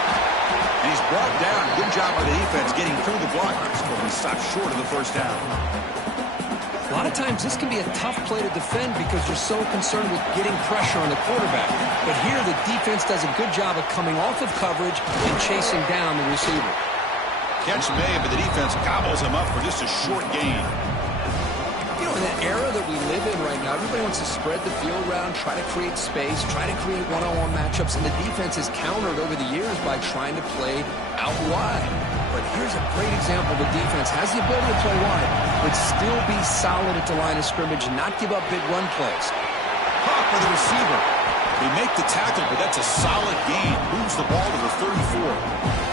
And he's brought down. Good job by the defense getting through the blockers, but he stopped short of the first down. A lot of times this can be a tough play to defend because you're so concerned with getting pressure on the quarterback. But here the defense does a good job of coming off of coverage and chasing down the receiver. Catch made, but the defense gobbles him up for just a short gain. You know, in that era that we live in right now, everybody wants to spread the field around, try to create space, try to create one-on-one matchups, and the defense has countered over the years by trying to play out wide. But here's a great example. The defense has the ability to play wide, but still be solid at the line of scrimmage and not give up big run plays. Caught by the receiver. They make the tackle, but that's a solid gain. Moves the ball to the 34.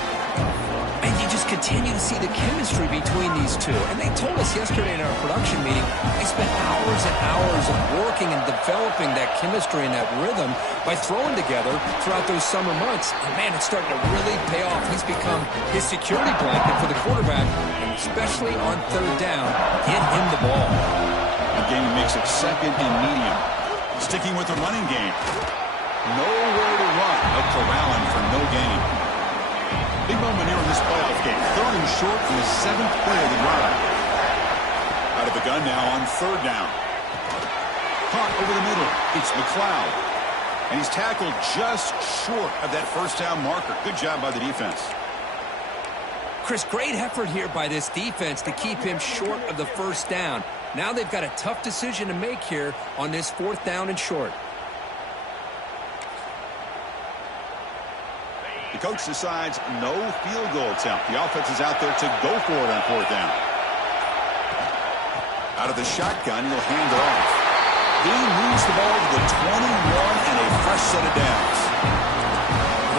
And you just continue to see the chemistry between these two. And they told us yesterday in our production meeting, they spent hours and hours of working and developing that chemistry and that rhythm by throwing together throughout those summer months. And man, it's starting to really pay off. He's become his security blanket for the quarterback, and especially on third down, get him the ball. The game makes it second and medium. Sticking with the running game. Nowhere to run. Up for Allen for no gain. Big moment here in this playoff game. Third and short from the 7th play of the drive. Out of the gun now on third down. Caught over the middle. It's McLeod. And he's tackled just short of that first down marker. Good job by the defense. Chris, great effort here by this defense to keep him short of the first down. Now they've got a tough decision to make here on this 4th down and short. The coach decides no field goal attempt. The offense is out there to go for it on 4th down. Out of the shotgun, he'll hand it off. He moves the ball to the 21 and a fresh set of downs.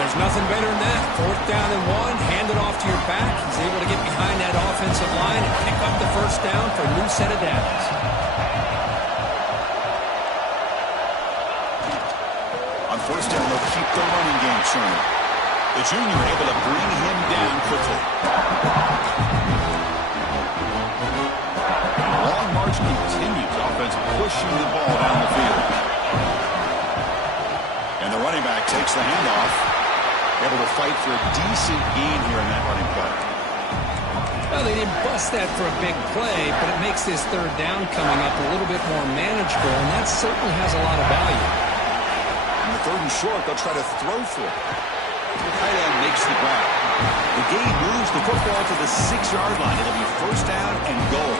There's nothing better than that. 4th down and 1, hand it off to your back. He's able to get behind that offensive line and pick up the first down for a new set of downs. On 1st down, they'll keep the running game churning. The junior able to bring him down quickly. Long march continues. Offense pushing the ball down the field. And the running back takes the handoff. Able to fight for a decent gain here in that running play. Well, they didn't bust that for a big play, but it makes this 3rd down coming up a little bit more manageable, and that certainly has a lot of value. On the 3rd and short, they'll try to throw for it. The tight end makes the grab. The game moves the football to the 6-yard line. It'll be 1st down and goal.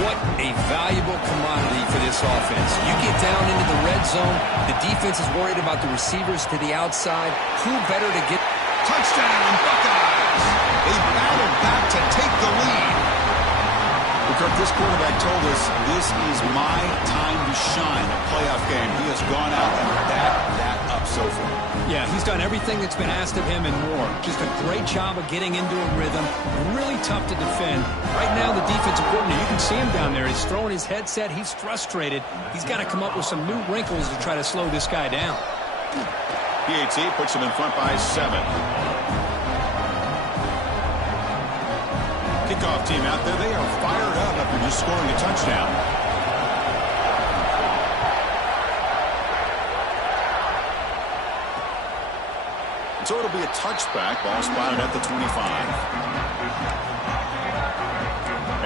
What a valuable commodity for this offense. You get down into the red zone, the defense is worried about the receivers to the outside. Who better to get... Touchdown, Buckeyes! They battled back to take the lead. Kirk, this quarterback told us this is my time to shine, a playoff game. He has gone out and backed that up so far. Yeah, he's done everything that's been asked of him and more. Just a great job of getting into a rhythm. Really tough to defend. Right now, the defensive coordinator, you can see him down there. He's throwing his headset. He's frustrated. He's got to come up with some new wrinkles to try to slow this guy down. PAT puts him in front by 7. Kickoff team out there. They are fired up after just scoring a touchdown. So it'll be a touchback. Ball spotted at the 25.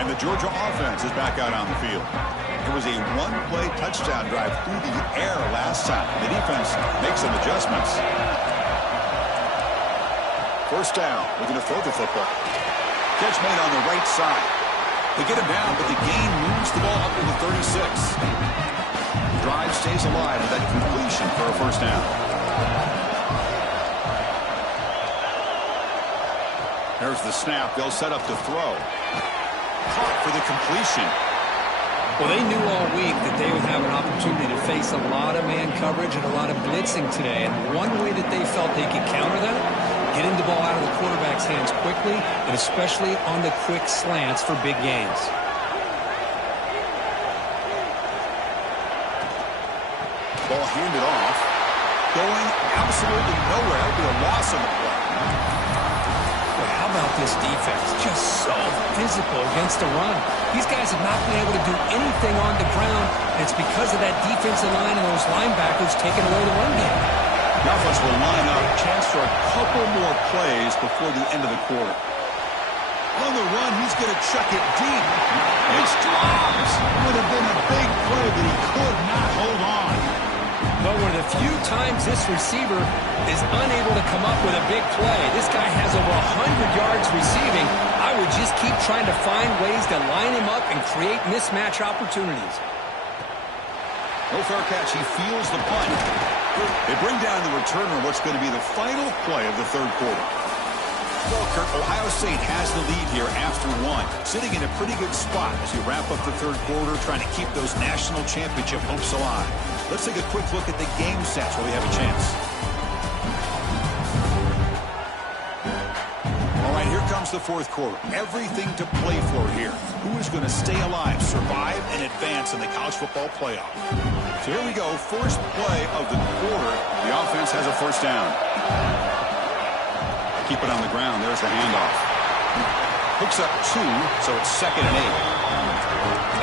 And the Georgia offense is back out on the field. It was a one-play touchdown drive through the air last time. The defense makes some adjustments. 1st down. Looking to throw the football. Catch made on the right side. They get him down, but the gain moves the ball up to the 36. Drive stays alive with that completion for a 1st down. There's the snap. They'll set up to throw. Caught for the completion. Well, they knew all week that they would have an opportunity to face a lot of man coverage and a lot of blitzing today. And one way that they felt they could counter that, getting the ball out of the quarterback's hands quickly, and especially on the quick slants for big gains. Ball handed off. Going absolutely nowhere. That would be a loss on the play. How about this defense? Just so physical against the run. These guys have not been able to do anything on the ground, and it's because of that defensive line and those linebackers taking away the run game. The offense will line up. Chance for a couple more plays before the end of the quarter. On the run, he's going to chuck it deep. It's dropped. Would have been a big play, but he could not hold on. But one of the few times this receiver is unable to come up with a big play, this guy has over 100 yards receiving. I would just keep trying to find ways to line him up and create mismatch opportunities. No fair catch. He feels the punt. They bring down the returner on what's going to be the final play of the 3rd quarter. Well, Kirk, Ohio State has the lead here after 1. Sitting in a pretty good spot as you wrap up the 3rd quarter, trying to keep those national championship hopes alive. Let's take a quick look at the game stats while we have a chance. All right, here comes the 4th quarter. Everything to play for here. Who is going to stay alive, survive, and advance in the college football playoff? So here we go. First play of the quarter. The offense has a 1st down. Keep it on the ground. There's the handoff. Hooks up 2, so it's 2nd and 8.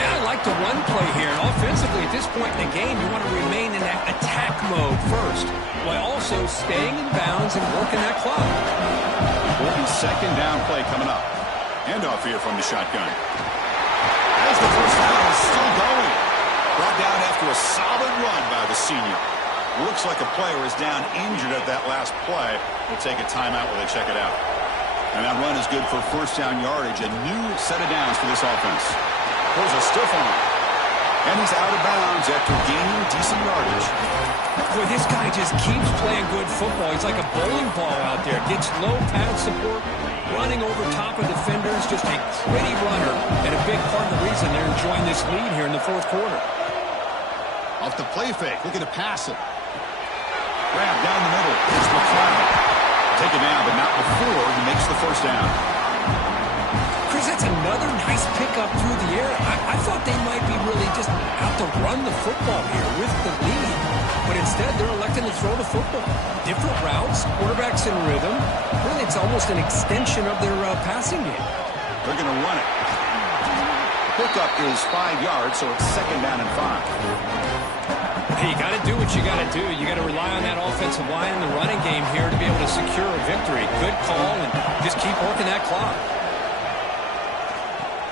Yeah, I like the run play here. And offensively, at this point in the game, you want to remain in that attack mode first, while also staying in bounds and working that clock. Important 2nd down play coming up. Handoff here from the shotgun. As the 1st down is still going. The Brought down after a solid run by the senior. Looks like a player is down injured at that last play. We'll take a timeout while they check it out. And that run is good for first down yardage. A new set of downs for this offense. Pulls a stiff arm. And he's out of bounds after gaining decent yardage. Boy, this guy just keeps playing good football. He's like a bowling ball out there. Gets low pad support, running over top of defenders. Just a pretty runner. And a big part of the reason they're enjoying this lead here in the fourth quarter. Off the play fake. Looking to pass it. Grab down the middle. Here's McCloud. Take it down, but not before he makes the first down. Chris, that's another nice pickup through the air. I thought they might be really just out to run the football here with the lead. But instead, they're electing to throw the football. Different routes, quarterbacks in rhythm. Really, it's almost an extension of their passing game. They're going to run it. Pickup is 5 yards, so it's second down and 5. Hey, you got to do what you got to do. You got to rely on that offensive line and the running game here to be able to secure a victory. Good call, and just keep working that clock.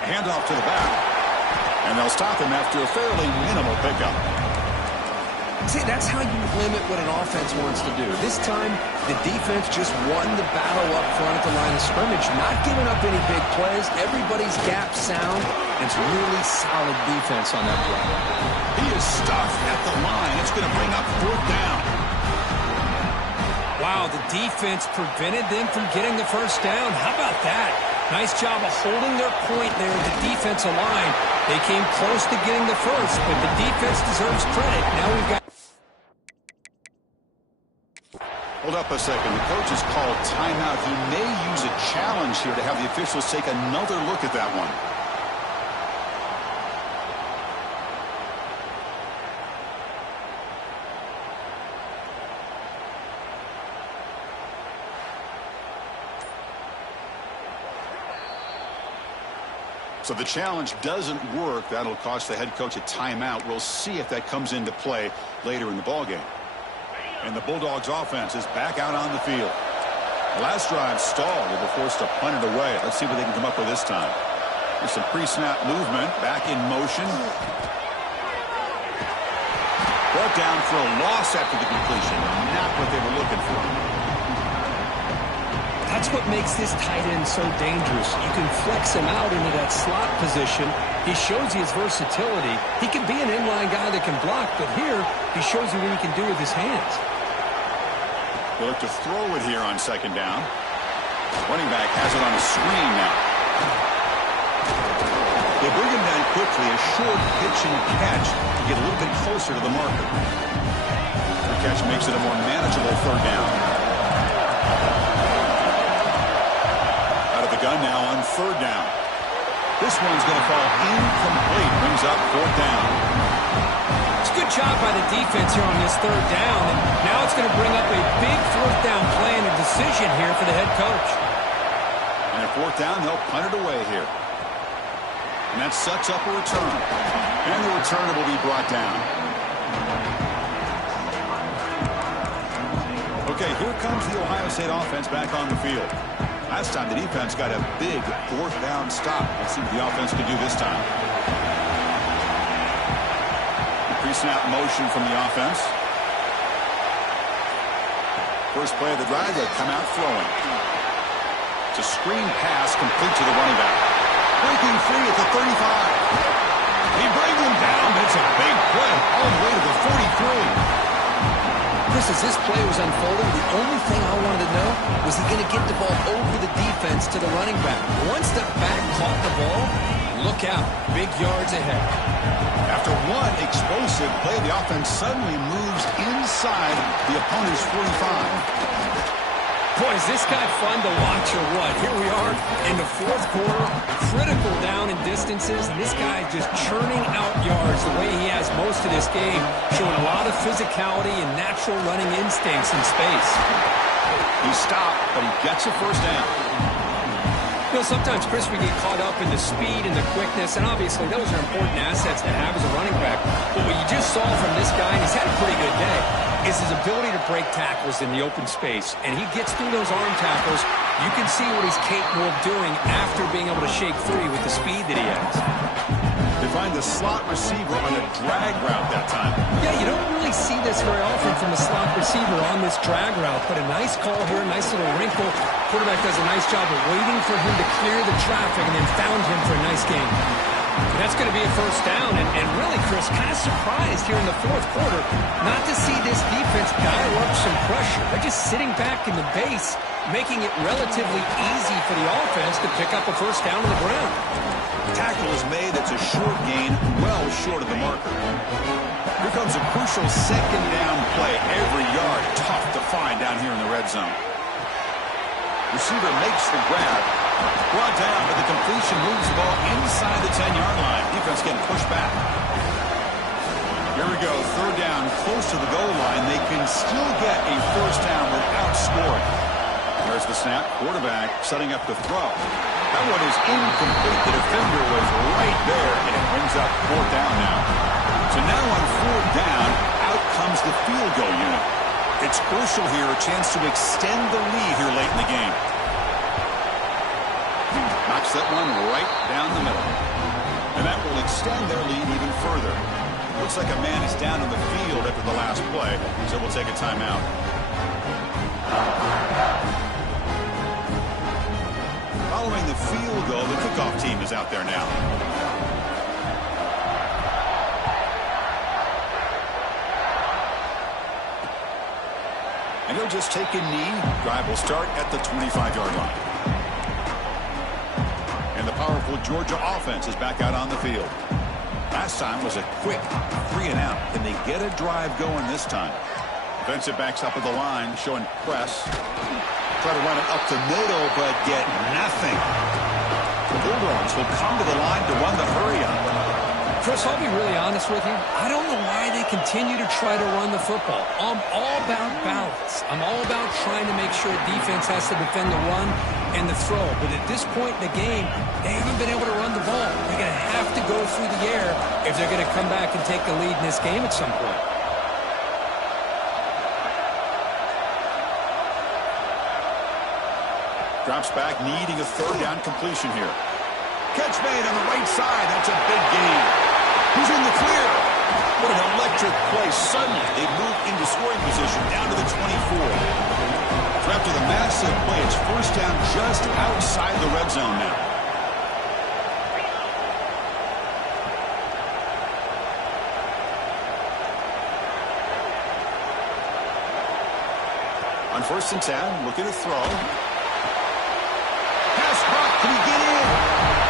Handoff to the back, and they'll stop him after a fairly minimal pickup. See, that's how you limit what an offense wants to do. This time, the defense just won the battle up front at the line of scrimmage, not giving up any big plays. Everybody's gap sound, and it's really solid defense on that play. He is stuffed at the line. It's going to bring up fourth down. Wow, the defense prevented them from getting the first down. How about that? Nice job of holding their point there at the defensive line. They came close to getting the first, but the defense deserves credit. Now we've got... Hold up a second. The coach has called timeout. He may use a challenge here to have the officials take another look at that one. So the challenge doesn't work. That'll cost the head coach a timeout. We'll see if that comes into play later in the ballgame. And the Bulldogs offense is back out on the field. Last drive stalled. They were forced to punt it away. Let's see what they can come up with this time. There's some pre-snap movement. Back in motion. Brought down for a loss after the completion. Not what they were looking for. That's what makes this tight end so dangerous. You can flex him out into that slot position. He shows you his versatility. He can be an inline guy that can block, but here he shows you what he can do with his hands. They'll look to throw it here on second down. Running back has it on a screen now. They bring him down quickly, a short pitch and catch to get a little bit closer to the marker. The catch makes it a more manageable third down. Gun now on third down. This one's going to fall incomplete. Brings up fourth down. It's a good job by the defense here on this third down. And now it's going to bring up a big fourth down play and a decision here for the head coach. And at fourth down, they'll punt it away here. And that sets up a return. And the returner will be brought down. Okay, here comes the Ohio State offense back on the field. Last time the defense got a big fourth down stop. Let's see what the offense can do this time. Pre-snap motion from the offense. First play of the drive, they come out throwing. It's a screen pass complete to the running back. Breaking free at the 35. He brings him down, but it's a big play all the way to the 43. Chris, as this play was unfolding, the only thing I wanted to know was he going to get the ball over the defense to the running back. Once the back caught the ball, look out. Big yards ahead. After one explosive play, the offense suddenly moves inside the opponent's 45. Boy, is this guy fun to watch or what? Here we are in the fourth quarter, critical down in distances, and this guy just churning out yards the way he has most of this game, showing a lot of physicality and natural running instincts in space. He stopped, but he gets a first down. You know, sometimes, Chris, we get caught up in the speed and the quickness, and obviously those are important assets to have as a running back. But what you just saw from this guy, and he's had a pretty good day, is his ability to break tackles in the open space. And he gets through those arm tackles. You can see what he's capable of doing after being able to shake free with the speed that he has. They find the slot receiver on a drag route that time. Yeah, you don't really see this very often from a slot receiver on this drag route, but a nice call here, nice little wrinkle. Quarterback does a nice job of waiting for him to clear the traffic and then found him for a nice gain. That's going to be a first down, and really, Chris, kind of surprised here in the fourth quarter not to see this defense dial up some pressure. They're just sitting back in the base, making it relatively easy for the offense to pick up a first down on the ground. Tackle is made. It's a short gain, well short of the marker. Here comes a crucial second down play. Every yard tough to find down here in the red zone. Receiver makes the grab. Brought down, but the completion moves the ball inside the 10-yard line. Defense getting pushed back. Here we go. Third down, close to the goal line. They can still get a first down without scoring. There's the snap. Quarterback setting up the throw. That one is incomplete. The defender was right there, and it brings up fourth down now. So now on fourth down, out comes the field goal unit. It's crucial here, a chance to extend the lead here late in the game. Knocks that one right down the middle. And that will extend their lead even further. Looks like a man is down on the field after the last play, so we'll take a timeout. Following the field goal, the kickoff team is out there now. And he'll just take a knee. Drive will start at the 25-yard line. And the powerful Georgia offense is back out on the field. Last time was a quick 3-and-out. Can they get a drive going this time? Defensive backs up at the line, showing press. Try to run it up the middle, but get nothing. The Bulldogs will come to the line to run the hurry-up. Chris, I'll be really honest with you. I don't know why they continue to try to run the football. I'm all about balance. I'm all about trying to make sure defense has to defend the run and the throw. But at this point in the game, they haven't been able to run the ball. They're going to have to go through the air if they're going to come back and take the lead in this game at some point. Drops back, needing a third down completion here. Catch made on the right side. That's a big gain. Who's in the clear? What an electric play. Suddenly, they move into scoring position down to the 24. So after the massive play, it's first down just outside the red zone now. On 1st and 10, looking to throw. Pass caught. Can he get in?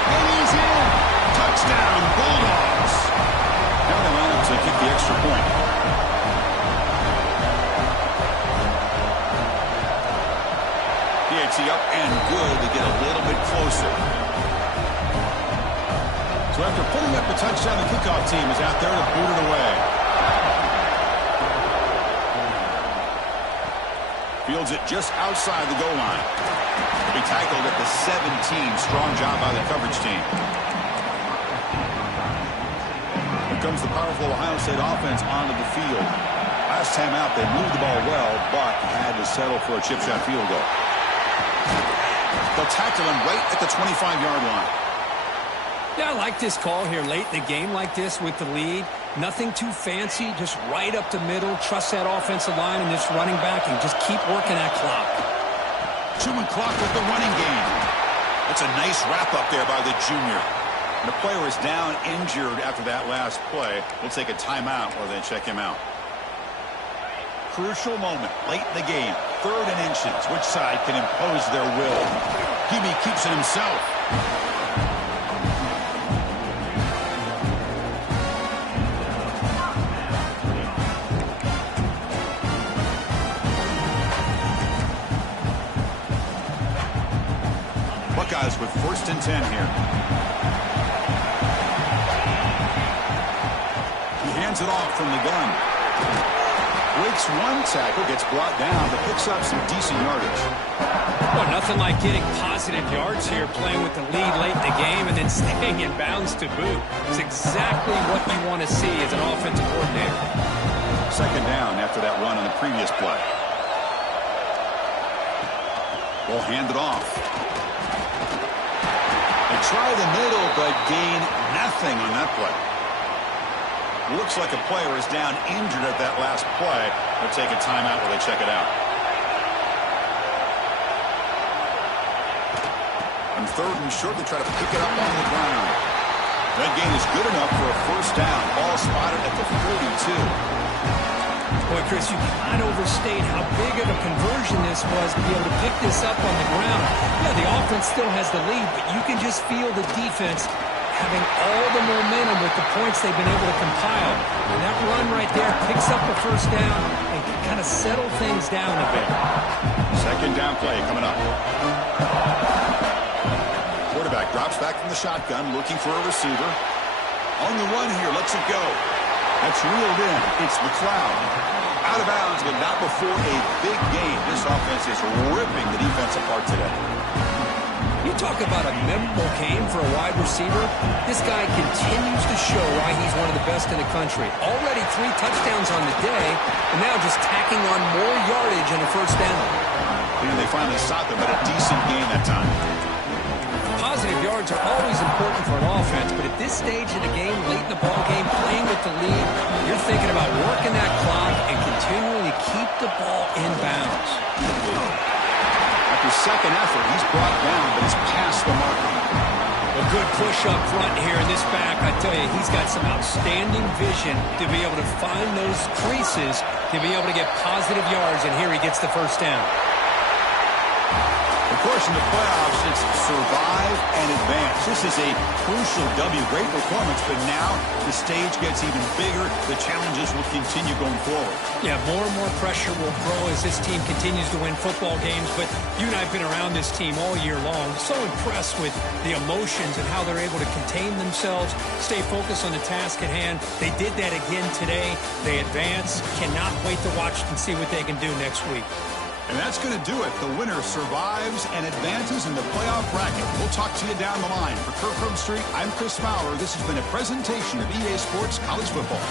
And he's in. Touchdown, Bulldogs. Now they line up to kick the extra point. PAT up and good to get a little bit closer. So after putting up the touchdown, the kickoff team is out there to boot it away. Fields it just outside the goal line. He'll be tackled at the 17. Strong job by the coverage team. Here comes the powerful Ohio State offense onto the field. Last time out, they moved the ball well, but had to settle for a chip shot field goal. They'll tackle him right at the 25-yard line. Yeah, I like this call here late in the game like this with the lead. Nothing too fancy, just right up the middle. Trust that offensive line and this running back and just keep working that clock. Chewing clock with the running game. That's a nice wrap-up there by the junior. And the player is down injured after that last play. We'll take a timeout while they check him out. Crucial moment late in the game. 3rd and inches. Which side can impose their will? Hebe keeps it himself. Buckeyes with 1st and 10 here. He hands it off from the gun. Breaks one tackle, gets brought down, but picks up some decent yardage. Well, nothing like getting positive yards here, playing with the lead late in the game and then staying in bounds to boot. It's exactly what you want to see as an offensive coordinator. 2nd down after that run on the previous play. Ball handed off. A try the middle, but gain nothing on that play. Looks like a player is down injured at that last play. They'll take a timeout while they check it out. On 3rd and short, they try to pick it up on the ground. That gain is good enough for a first down. Ball spotted at the 42. Boy, Chris, you cannot overstate how big of a conversion this was to be able to pick this up on the ground. Yeah, the offense still has the lead, but you can just feel the defense having all the momentum with the points they've been able to compile. And that run right there picks up a first down and can kind of settle things down a bit. Second down play coming up. Quarterback drops back from the shotgun, looking for a receiver. On the run here, lets it go. That's reeled in. It's McLeod. Out of bounds, but not before a big gain. This offense is ripping the defense apart today. You talk about a memorable game for a wide receiver. This guy continues to show why he's one of the best in the country. Already 3 touchdowns on the day, and now just tacking on more yardage and a first down. And they finally stopped him at a decent gain that time. Positive yards are always important for an offense, but at this stage of the game, late in the ball game, playing with the lead, you're thinking about working that clock and continuing to keep the ball in bounds. After second effort, he's brought down, but he's past the mark. A good push up front here in this back. I tell you, he's got some outstanding vision to be able to find those creases, to be able to get positive yards, and here he gets the first down. Of course, in the playoffs, it's survive and advance. This is a crucial W. Great performance, but now the stage gets even bigger. The challenges will continue going forward. Yeah, more and more pressure will grow as this team continues to win football games, but you and I have been around this team all year long. So impressed with the emotions and how they're able to contain themselves, stay focused on the task at hand. They did that again today. They advance. Cannot wait to watch and see what they can do next week. And that's going to do it. The winner survives and advances in the playoff bracket. We'll talk to you down the line. For Kirk Herbstreit, I'm Chris Fowler. This has been a presentation of EA Sports College Football.